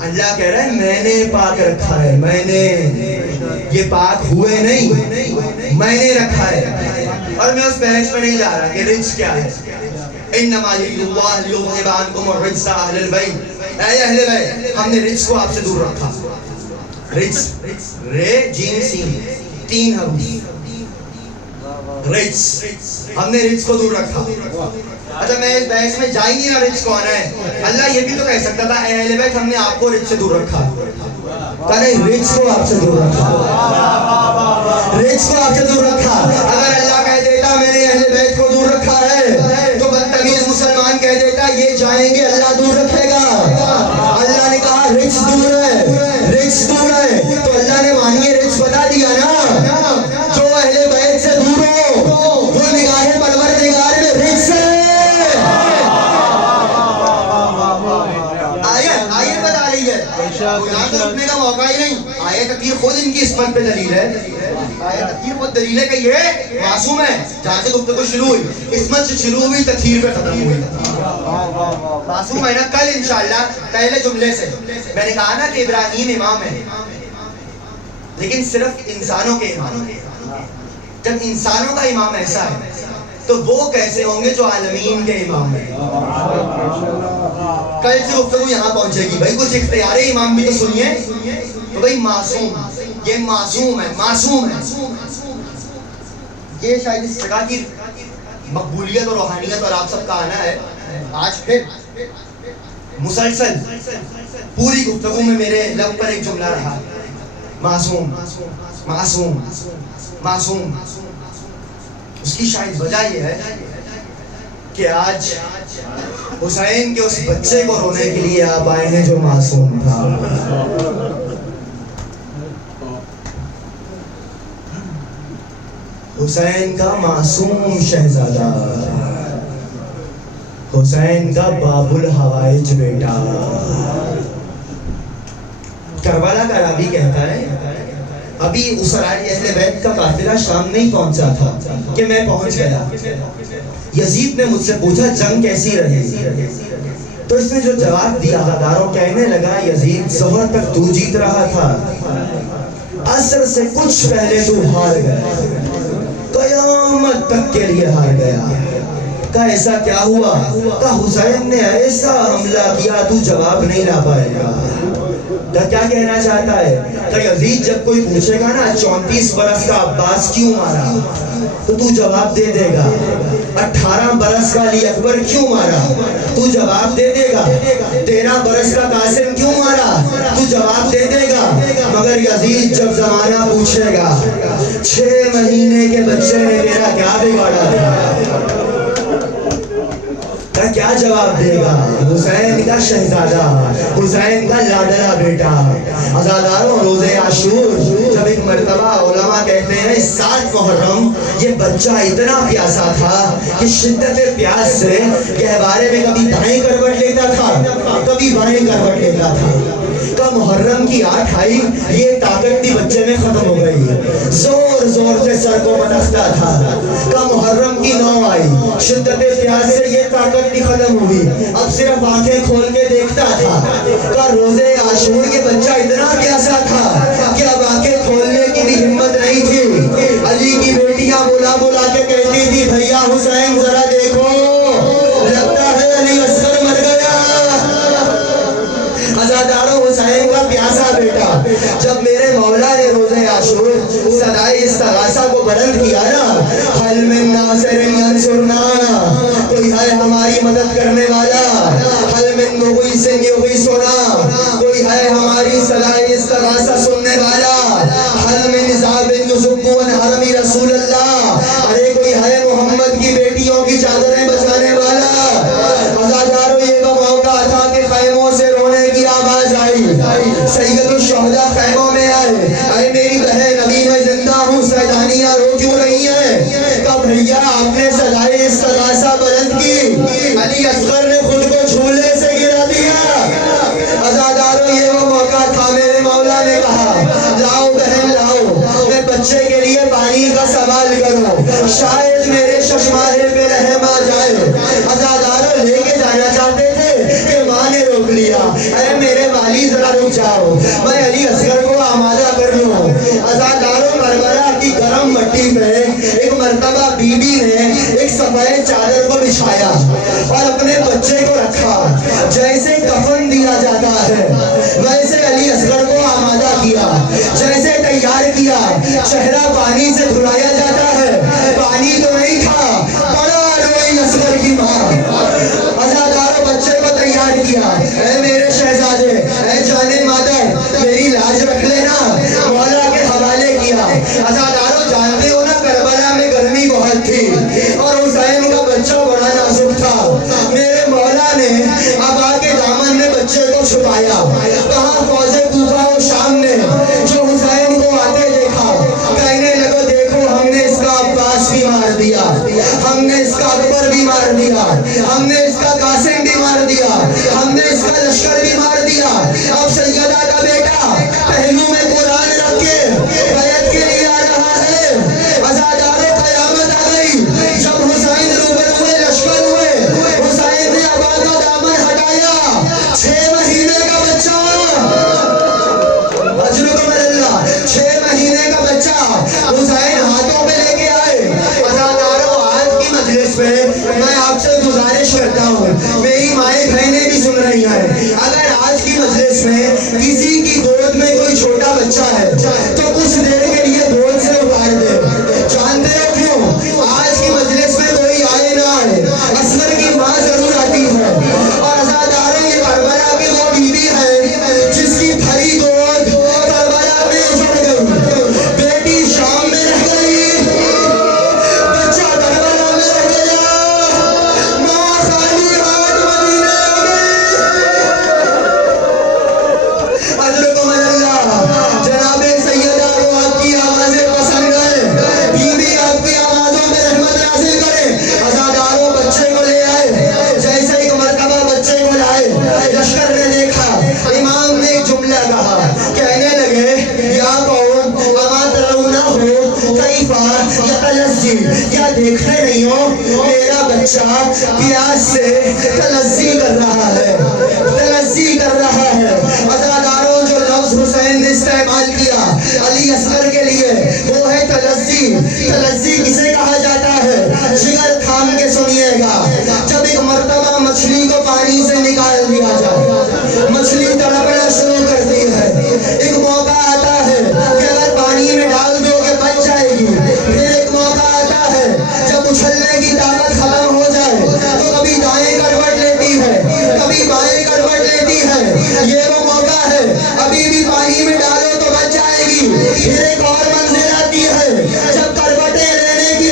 اللہ کہہ رہا ہے میں نے پاک رکھا ہے، میں نے، یہ پاک ہوئے نہیں، میں نے رکھا ہے۔ اور میں اس بحث میں نہیں جا رہا کہ رجس کیا ہے، انما یرید اللہ لیذھب عنکم الرجس اہل البیت، اے اہل بیت ہم نے رجس کو آپ سے دور رکھا۔ رجس، رے جیم سین 3 حروف، رجس، ہم نے رجس کو دور رکھا۔ اچھا میں اس بحث میں جا ہی نہیں رہا رجس کون ہے، اللہ یہ بھی تو کہہ سکتا تھا اے اہل بیت ہم نے آپ کو رجس سے دور رکھا، کہ نہیں رجس کو آپ سے دور رکھا، رجس کو آپ سے دور رکھا۔ اگر اللہ کہہ دیتا میں نے اہل بیت کو دور رکھا ہے تو بدتمیز مسلمان کہہ دیتا یہ جائیں گے اللہ دور رکھے گا۔ اللہ نے کہا رجس دور ہے، رجس دور ہے، تو اللہ نے مانیے رجس بتا دیا نا، جو اہل بیت سے دور ہو وہ نگاہ پروردگار میں رجس ہے۔ آیت بتا رہی ہے، یہاں تو رکنے کا موقع ہی نہیں۔ آیت تطہیر خود ان کی عصمت پہ دلیل ہے، آیت تطہیر خود دلیل ہے کہ یہ معصوم ہے۔ جہاں سے گفتگو شروع ہوئی، عصمت سے شروع ہوئی، تطہیر پہ ختم ہوئی، معصوم ہے نا۔ کل انشاءاللہ پہلے جملے سے میں نے کہا نا کہ ابراہیم امام ہے لیکن صرف انسانوں کے امام ہے۔ جب انسانوں کا امام ایسا ہے تو وہ کیسے ہوں گے جو عالمین کے امام ہیں۔ کل سے گفتگو یہاں پہنچے گی بھائی، کچھ اختیار امام بھی تو سنیے۔ تو بھائی معصوم، یہ معصوم ہے، معصوم ہے، یہ شاید اس جگہ کی مقبولیت اور روحانیت اور آپ سب کا آنا ہے۔ آج پھر مسلسل پوری گفتگو میں میرے لب پر ایک جملہ رہا، معصوم، معصوم، معصوم۔ اس کی شاید وجہ یہ ہے کہ آج حسین کے اس بچے کو رونے کے لیے آپ آئے ہیں جو معصوم تھا۔ حسین کا معصوم شہزادہ، حسین کا باب الحوائج بیٹا۔ کربلا کا راوی کہتا ہے ابھی اسرائیل اہل بیت کا قافلہ شام نہیں پہنچا تھا کہ میں پہنچ گیا۔ یزید نے مجھ سے پوچھا جنگ کیسی رہی، تو اس نے جو جواب دیا غداروں کہنے لگا یزید ظہر تک تو جیت رہا تھا، عصر سے کچھ پہلے تو ہار گیا، قیامت تک کے لیے ہار گیا۔ کہا ایسا کیا ہوا؟ کہا حسین نے ایسا حملہ کیا تو جواب نہیں لا پائے گا۔ کیا کہنا چاہتا ہے؟ کہ یزید جب کوئی پوچھے گا نا 34 برس کا عباس کیوں مارا تو تو جواب دے دے گا، 18 برس کا علی اکبر کیوں مارا تو جواب دے دے گا، 13 برس کا قاسم کیوں مارا تو جواب دے دے گا۔ مگر یزید جب زمانہ پوچھے گا 6 مہینے کے بچے نے تیرا کیا بگاڑا تھا، کیا جواب دے گا؟ حسین کا شہزادہ، حسین کا لاڈلا بیٹا۔ عزاداروں، روزے عاشور جب ایک مرتبہ علماء کہتے ہیں 7 محرم یہ بچہ اتنا پیاسا تھا کہ شدت پیاس سے گہوارے میں کبھی دائیں کروٹ لیتا تھا کبھی بائیں کروٹ لیتا تھا۔ کب محرم کی 8 آئی یہ طاقت بھی بچے میں ختم ہو گئی، زور زور سے سر کو مٹکتا تھا۔ کب محرم کی 9 آئی شدت پیاس سے یہ طاقت بھی ختم ہوئی، اب صرف آنکھیں کھول کے دیکھتا تھا۔ کب روزے عاشور کے بچہ اتنا پیاسا تھا کہ اب آنکھیں کھولنے کی بھی ہمت نہیں تھی۔ علی کی بیٹیاں بلا بلا کے کہتی تھی بھیا حسین ذرا دیکھو، لگتا ہے علی اصغر مر گیا۔ عزاداروں، حسین کا پیاسا بیٹا جب میرے مولا نے روزے عاشور صدائے استغاثہ کو بلند کیا نا، حل من ناصر ینصرنا، کوئی ہے ہماری مدد کرنے والا، حل من مغیث یغیثنا، کوئی ہے ہماری صدائے استغاثہ سننے والا، حل من ذاب یذب عن حرم رسول اللہ، ارے کوئی ہے محمد کی بیٹیوں کی چادریں بچانے والا۔ عزاداروں، یہ وہ موقع تھا کہ خیموں سے رونے کی آواز آئی، سید الشہداء خیموں میں آئے، اے میری بہن ابھی میں زندہ ہوں، سیدانیاں رو کیوں رہی ہیں؟ کہا بھیا آپ نے صدائے استغاثہ بلند کی، علی اصغر نے خود کو جھولے سے گرا دیا۔ عزاداروں، یہ وہ موقع تھا، میرے مولا نے کہا لاؤ بہن لاؤ، میں بچے کے لیے پانی کا سوال کروں، شاید میرے ششماہے پہ رحم آ جائے۔ عزاداروں، لے کے جانا چاہتے تھے کہ ماں نے روک لیا، اے میرے والی ذرا رک جاؤ، میں علی اصغر کو آمادہ کر لوں۔ عزاداروں، کربلا کی گرم مٹی پہ ایک مرتبہ بی بی نے ایک سفید چادر کو بچھایا اور اپنے بچے کو رکھا، جیسے کفن دیا جاتا ہے ویسے علی اصغر کو آمادہ کیا، جیسے تیار کیا، چہرہ پانی سے دھلایا جاتا ہے، پانی تو نہیں تھا، بڑا روئی اصغر کی ماں۔ عزاداروں، بچے کو تیار کیا، اے میرے شہزادے، اے جانے مادر میری لاج رکھ لینا، مولا کے حوالے کیا۔ عزاداروں، جانتے ہو نا کربلا میں گرمی بہت تھی اور حسین کا بچہ بڑا نازک تھا، میرے مولا نے اب آ کے دامن میں بچے کو چھپایا۔ کہاں فوج کوفہ و شام نے جو حسین کو آتے دیکھا کہنے لگو دیکھو ہم نے اس کا عباس بھی مار دیا، ہم نے اس کا اکبر بھی مار دیا، ہم نے اس کا قاسم بھی مار دیا، ہم نے اس کا لشکر بھی مار دیا، اب سیدہ کا بیٹا پہلو میں قرآن رکھ کے بیعت کے لیے آ رہا ہے۔ عزاداروں، قیامت آ گئی جب حسین روبرو ہوئے، لشکر ہوئے، حسین نے ابا کا دامن ہٹایا، 6 مہینے کا بچہ، اجرکم اللہ، 6 مہینے کا بچہ حسین ہاتھوں پہ لے کے آئے۔ عزاداروں، آج کی مجلس میں میں آپ سے گزارش کرتا ہوں، میری مائیں بہنیں بھی سن رہی ہیں، اگر آج کی مجلس میں کسی کی گود میں کوئی چھوٹا بچہ ہے تو کچھ دیر کے لیے گود سے اتار دے۔ جانتے ہو کیوں؟ آج کی مجلس میں کوئی آئے نہ آئے، اصغر کی ماں ضرور آتی ہے، اور عزاداروں، یہ کربلا کی وہ بیوی ہے جس کی بھری گود کربلا میں اجڑ گئی، بیٹی شام میں رہ گئی، بچہ کربلا میں رہ گیا، ماں خالی ہاتھ مدینے آ گئی۔ اجرکم اللہ، جناب سیدہ کو آپ کی آوازیں پسند ہے، بیوی آپ کی آوازوں میں رحمت نازل کرے۔ عزاداروں، بچے کو لے آئے، جیسے ایک مرتبہ بچے کو لائے، لشکر نے دیکھا، امام نے ایک جملہ کہا، کہنے لگے یا قوم اما ترون ہو کیفا یتلذی، کیا دیکھتے نہیں ہو میرا بچہ پیاس سے تلذی کر رہا ہے، تلذی کر رہا ہے۔ عزاداروں، جو لفظ حسین نے استعمال کیا علی اصغر کے لیے وہ ہے تلذی۔ تلذی کسے کہا جاتا ہے؟ جگر تھام کے سنیے گا، جب ایک مرتبہ مچھلی کو پانی سے نکال دیا جائے، مچھلی تڑپنا شروع کرتی ہے، ایک موقع آتا ہے کہ اگر پانی میں ڈال دو گے بچ جائے گی، پھر ایک موقع آتا ہے جب اچھلنے کی طاقت ختم ہو جائے تو کبھی دائیں کروٹ لیتی ہے، کبھی بائیں کروٹ لیتی ہے، یہ وہ موقع ہے ابھی بھی پانی میں ڈالو تو بچ جائے گی۔ پھر ایک اور منزل آتی ہے جب کروٹیں لینے کی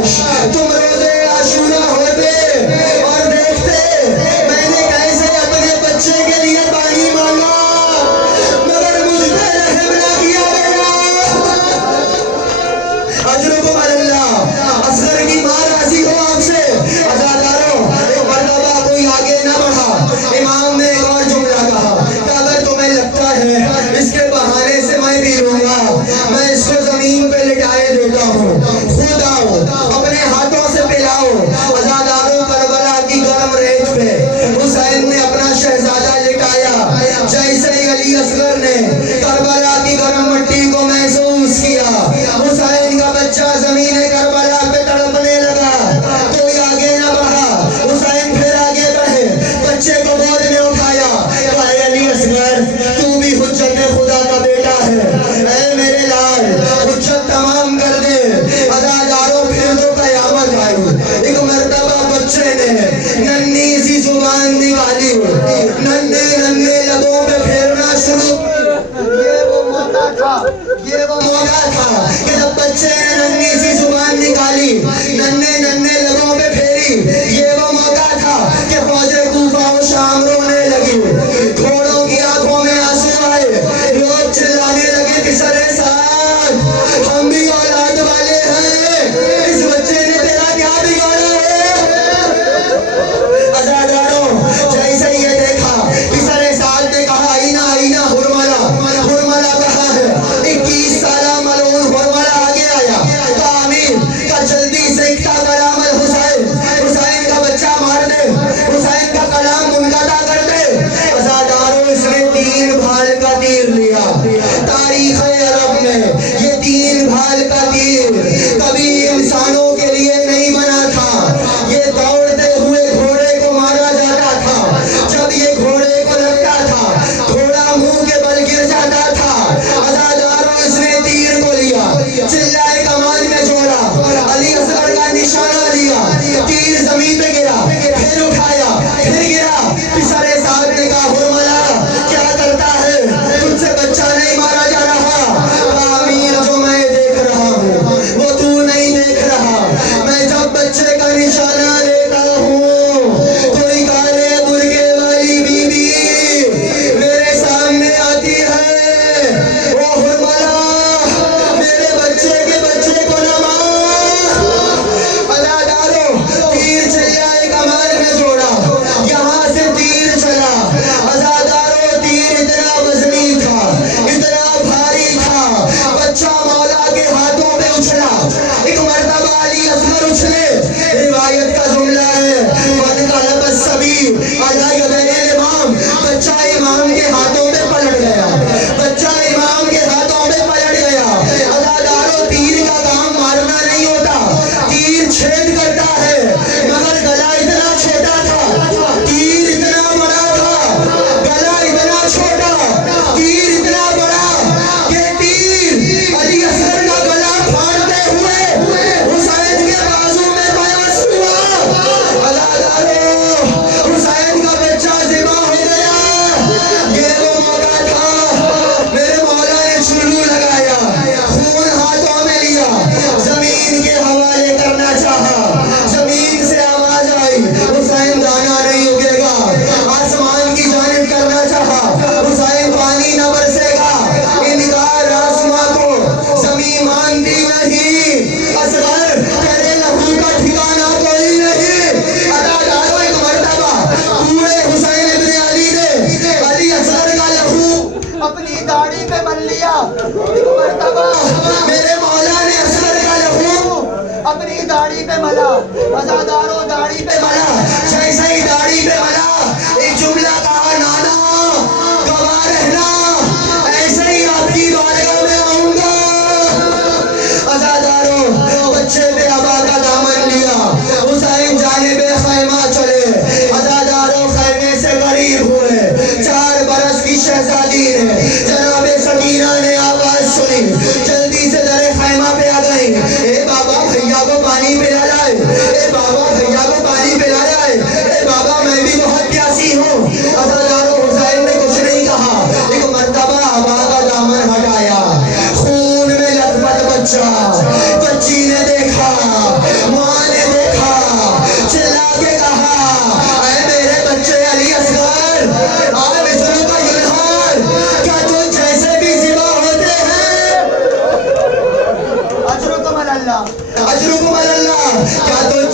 کاش تم روزے عاشورہ ہوتے اور دیکھتے میں نے کیسے اپنے بچے کے لیے پانی مانگا مگر مجھ پہ رحم نہ کیا گیا. اجرکم اللہ. اصغر کی ماں راضی ہو آپ سے. عزاداروں ایک مرتبہ کوئی آگے نہ بڑھا. امام نے ایک اور جملہ کہا کہ اگر تمہیں لگتا ہے اس کے بہانے سے میں پی لوں گا, میں اس کو زمین پہ لٹائے دیتا ہوں, خود آؤ اپنے ہاتھوں سے پلاؤ. عزاداروں کربلا کی گرم ریت پہ حسین نے اپنا شہزادہ لٹایا. جیسے ہی علی اصغر نے کربلا کی گرم مٹی کو محسوس کیا, حسین کا بچہ زمین کربلا پہ تڑپنے لگا. کوئی آگے نہ بڑھا. حسین پھر آگے بڑھے, بچے کو گود میں اٹھایا. اے علی اصغر تو بھی حجت خدا کا بیٹا ہے, اے میرے لال حجت تمام کر دے. عزاداروں پھر تو قیامت آئی. ایک مرتبہ بچے نے ننھی سی زبان نکالی, ننھے ننھے لبوں پہ پھیرنا شروع. یہ وہ موقع تھا کہ جب بچے نے ننھی سی زبان نکالی, ننھے ننھے لبوں پہ پھیری. یہ وہ موقع تھا کہ فوج کوفہ و شام رونے لگی. گھوڑوں کی آنکھوں میں آنسو آئے. لوگ چلانے لگے کہ سرے ساتھ ہم بھی اولاد والے ہیں, اس بچے نے تیرا کیا بگاڑا ہے. عزاداروں جیسے یہ دیکھا کہ سرے ساتھ نے کہا آئینہ آئینہ ہرملا. ہرملا کہا ہے 21 سالہ ملعون ہرملا آگے آیا. کہا امین کا جلدی سے اکتا کلام الحسین, حسین کا بچہ مار دے, حسین کا کلام منقطع کر دے. عزاداروں اس نے 3 بھال کا تیر لیا. تاریخ عرب میں یہ 3 بھال کا تیر کبھی انسانوں کے لیے نہیں بنا تھا. یہ دوڑتے ہوئے گھوڑے کو مارا جاتا تھا. جب یہ گھوڑے کو لگتا تھا گھوڑا منہ کے بل گر جاتا تھا. عزاداروں اس نے تیر کو لیا, چلائے کمان میں جوڑا, علی اصغر کا نشانہ لیا, تیر زمین پہ گرا, پھر اٹھایا, پھر گرا. پسرے ساتھ نے کہا ہرملا کیا کرتا ہے, تجھ سے بچہ نہیں مارا جا رہا. امیر جو میں دیکھ رہا ہوں وہ تو نہیں دیکھ رہا. میں جب بچے کا نشانہ لیتا ہوں کوئی کالے برقعے والی بی بی میرے سامنے آتی ہے. وہ ہرملا میرے بچے کے بچے کو نہ مار. عزاداروں تیر چلائے کمان میں جوڑا, یہاں سے تیر چلا. عزاداروں تیر اتنا وزنی تھا, اتنا بھاری تھا, بچہ مولا کے ہاتھوں میں اچھلا. ایک مرتبہ علی اصغر اچھلے. روایت کا جملہ ہے وَانْقَلَبَ السَّبِيُّ عَلَىٰ يَدَيْ الْإِمَامِ. بچہ امام کے ہاتھوں میں پلٹ گیا, بچہ امام کے ہاتھوں میں پلٹ گیا. عزاداروں تیر کا کام مارنا نہیں ہوتا, تیر چھید کرتا ہے. مگر گلا اتنا چھوٹا تھا, تیر اتنا بڑا تھا, گلا اتنا چھوٹا, تیر اتنا بڑا کہ تیر علی اصغر کا گلا پھاڑتے ہوئے حسین کے بازو میں پیاس ہوا. عزاداروں حسین کا بچہ ذبح ہو گیا. یہ وہ موقع تھا میرے مولا نے چلو لگایا, خون ہاتھوں میں لیا, زمین کے حوالے کرنا چاہا. زمین سے آواز آئی حسین دانا نہیں اگے گا. آسمان کی جانب کرنا چاہا, حسین پانی نہ برسے گا. انکار آسماں کو زمین مانتی نہیں. اصغر تیرے لہو کا ٹھکانہ کوئی نہیں. عزاداروں ایک مرتبہ پورے حسین ابن علی نے علی اصغر کا لہو اپنی داڑھی پہ مل لیا. ایک مرتبہ میرے مولا نے اصغر کا لہو اپنی داڑھی پہ ملا. عزاداروں داڑھی پہ ملا, جیسے ہی داڑھی پہ ملا ایک جملہ کہا نانا گواہ رہنا, ایسے ہی آپ کی بارگاہ میں آؤں گا. عزاداروں بچے پہ ابا کا دامن لیا, حسین جانب خیمہ چلے. عزاداروں خیمے سے قریب ہوئے. 4 برس کی شہزادی نے جناب سکینہ نے آواز سنی, جلدی سے در خیمہ پہ آ گئی. اے بابا بھیا کو پانی پلا لائے, اے بابا بھیا کو پانی پلا لائے, اے بابا میں بھی بہت پیاسی ہوں. عزاداروں حسین نے کچھ نہیں کہا. ایک مرتبہ ابا کا دامن ہٹایا, خون میں لت پت بچہ. بچی نے دیکھا حکم اللہ، کیا تو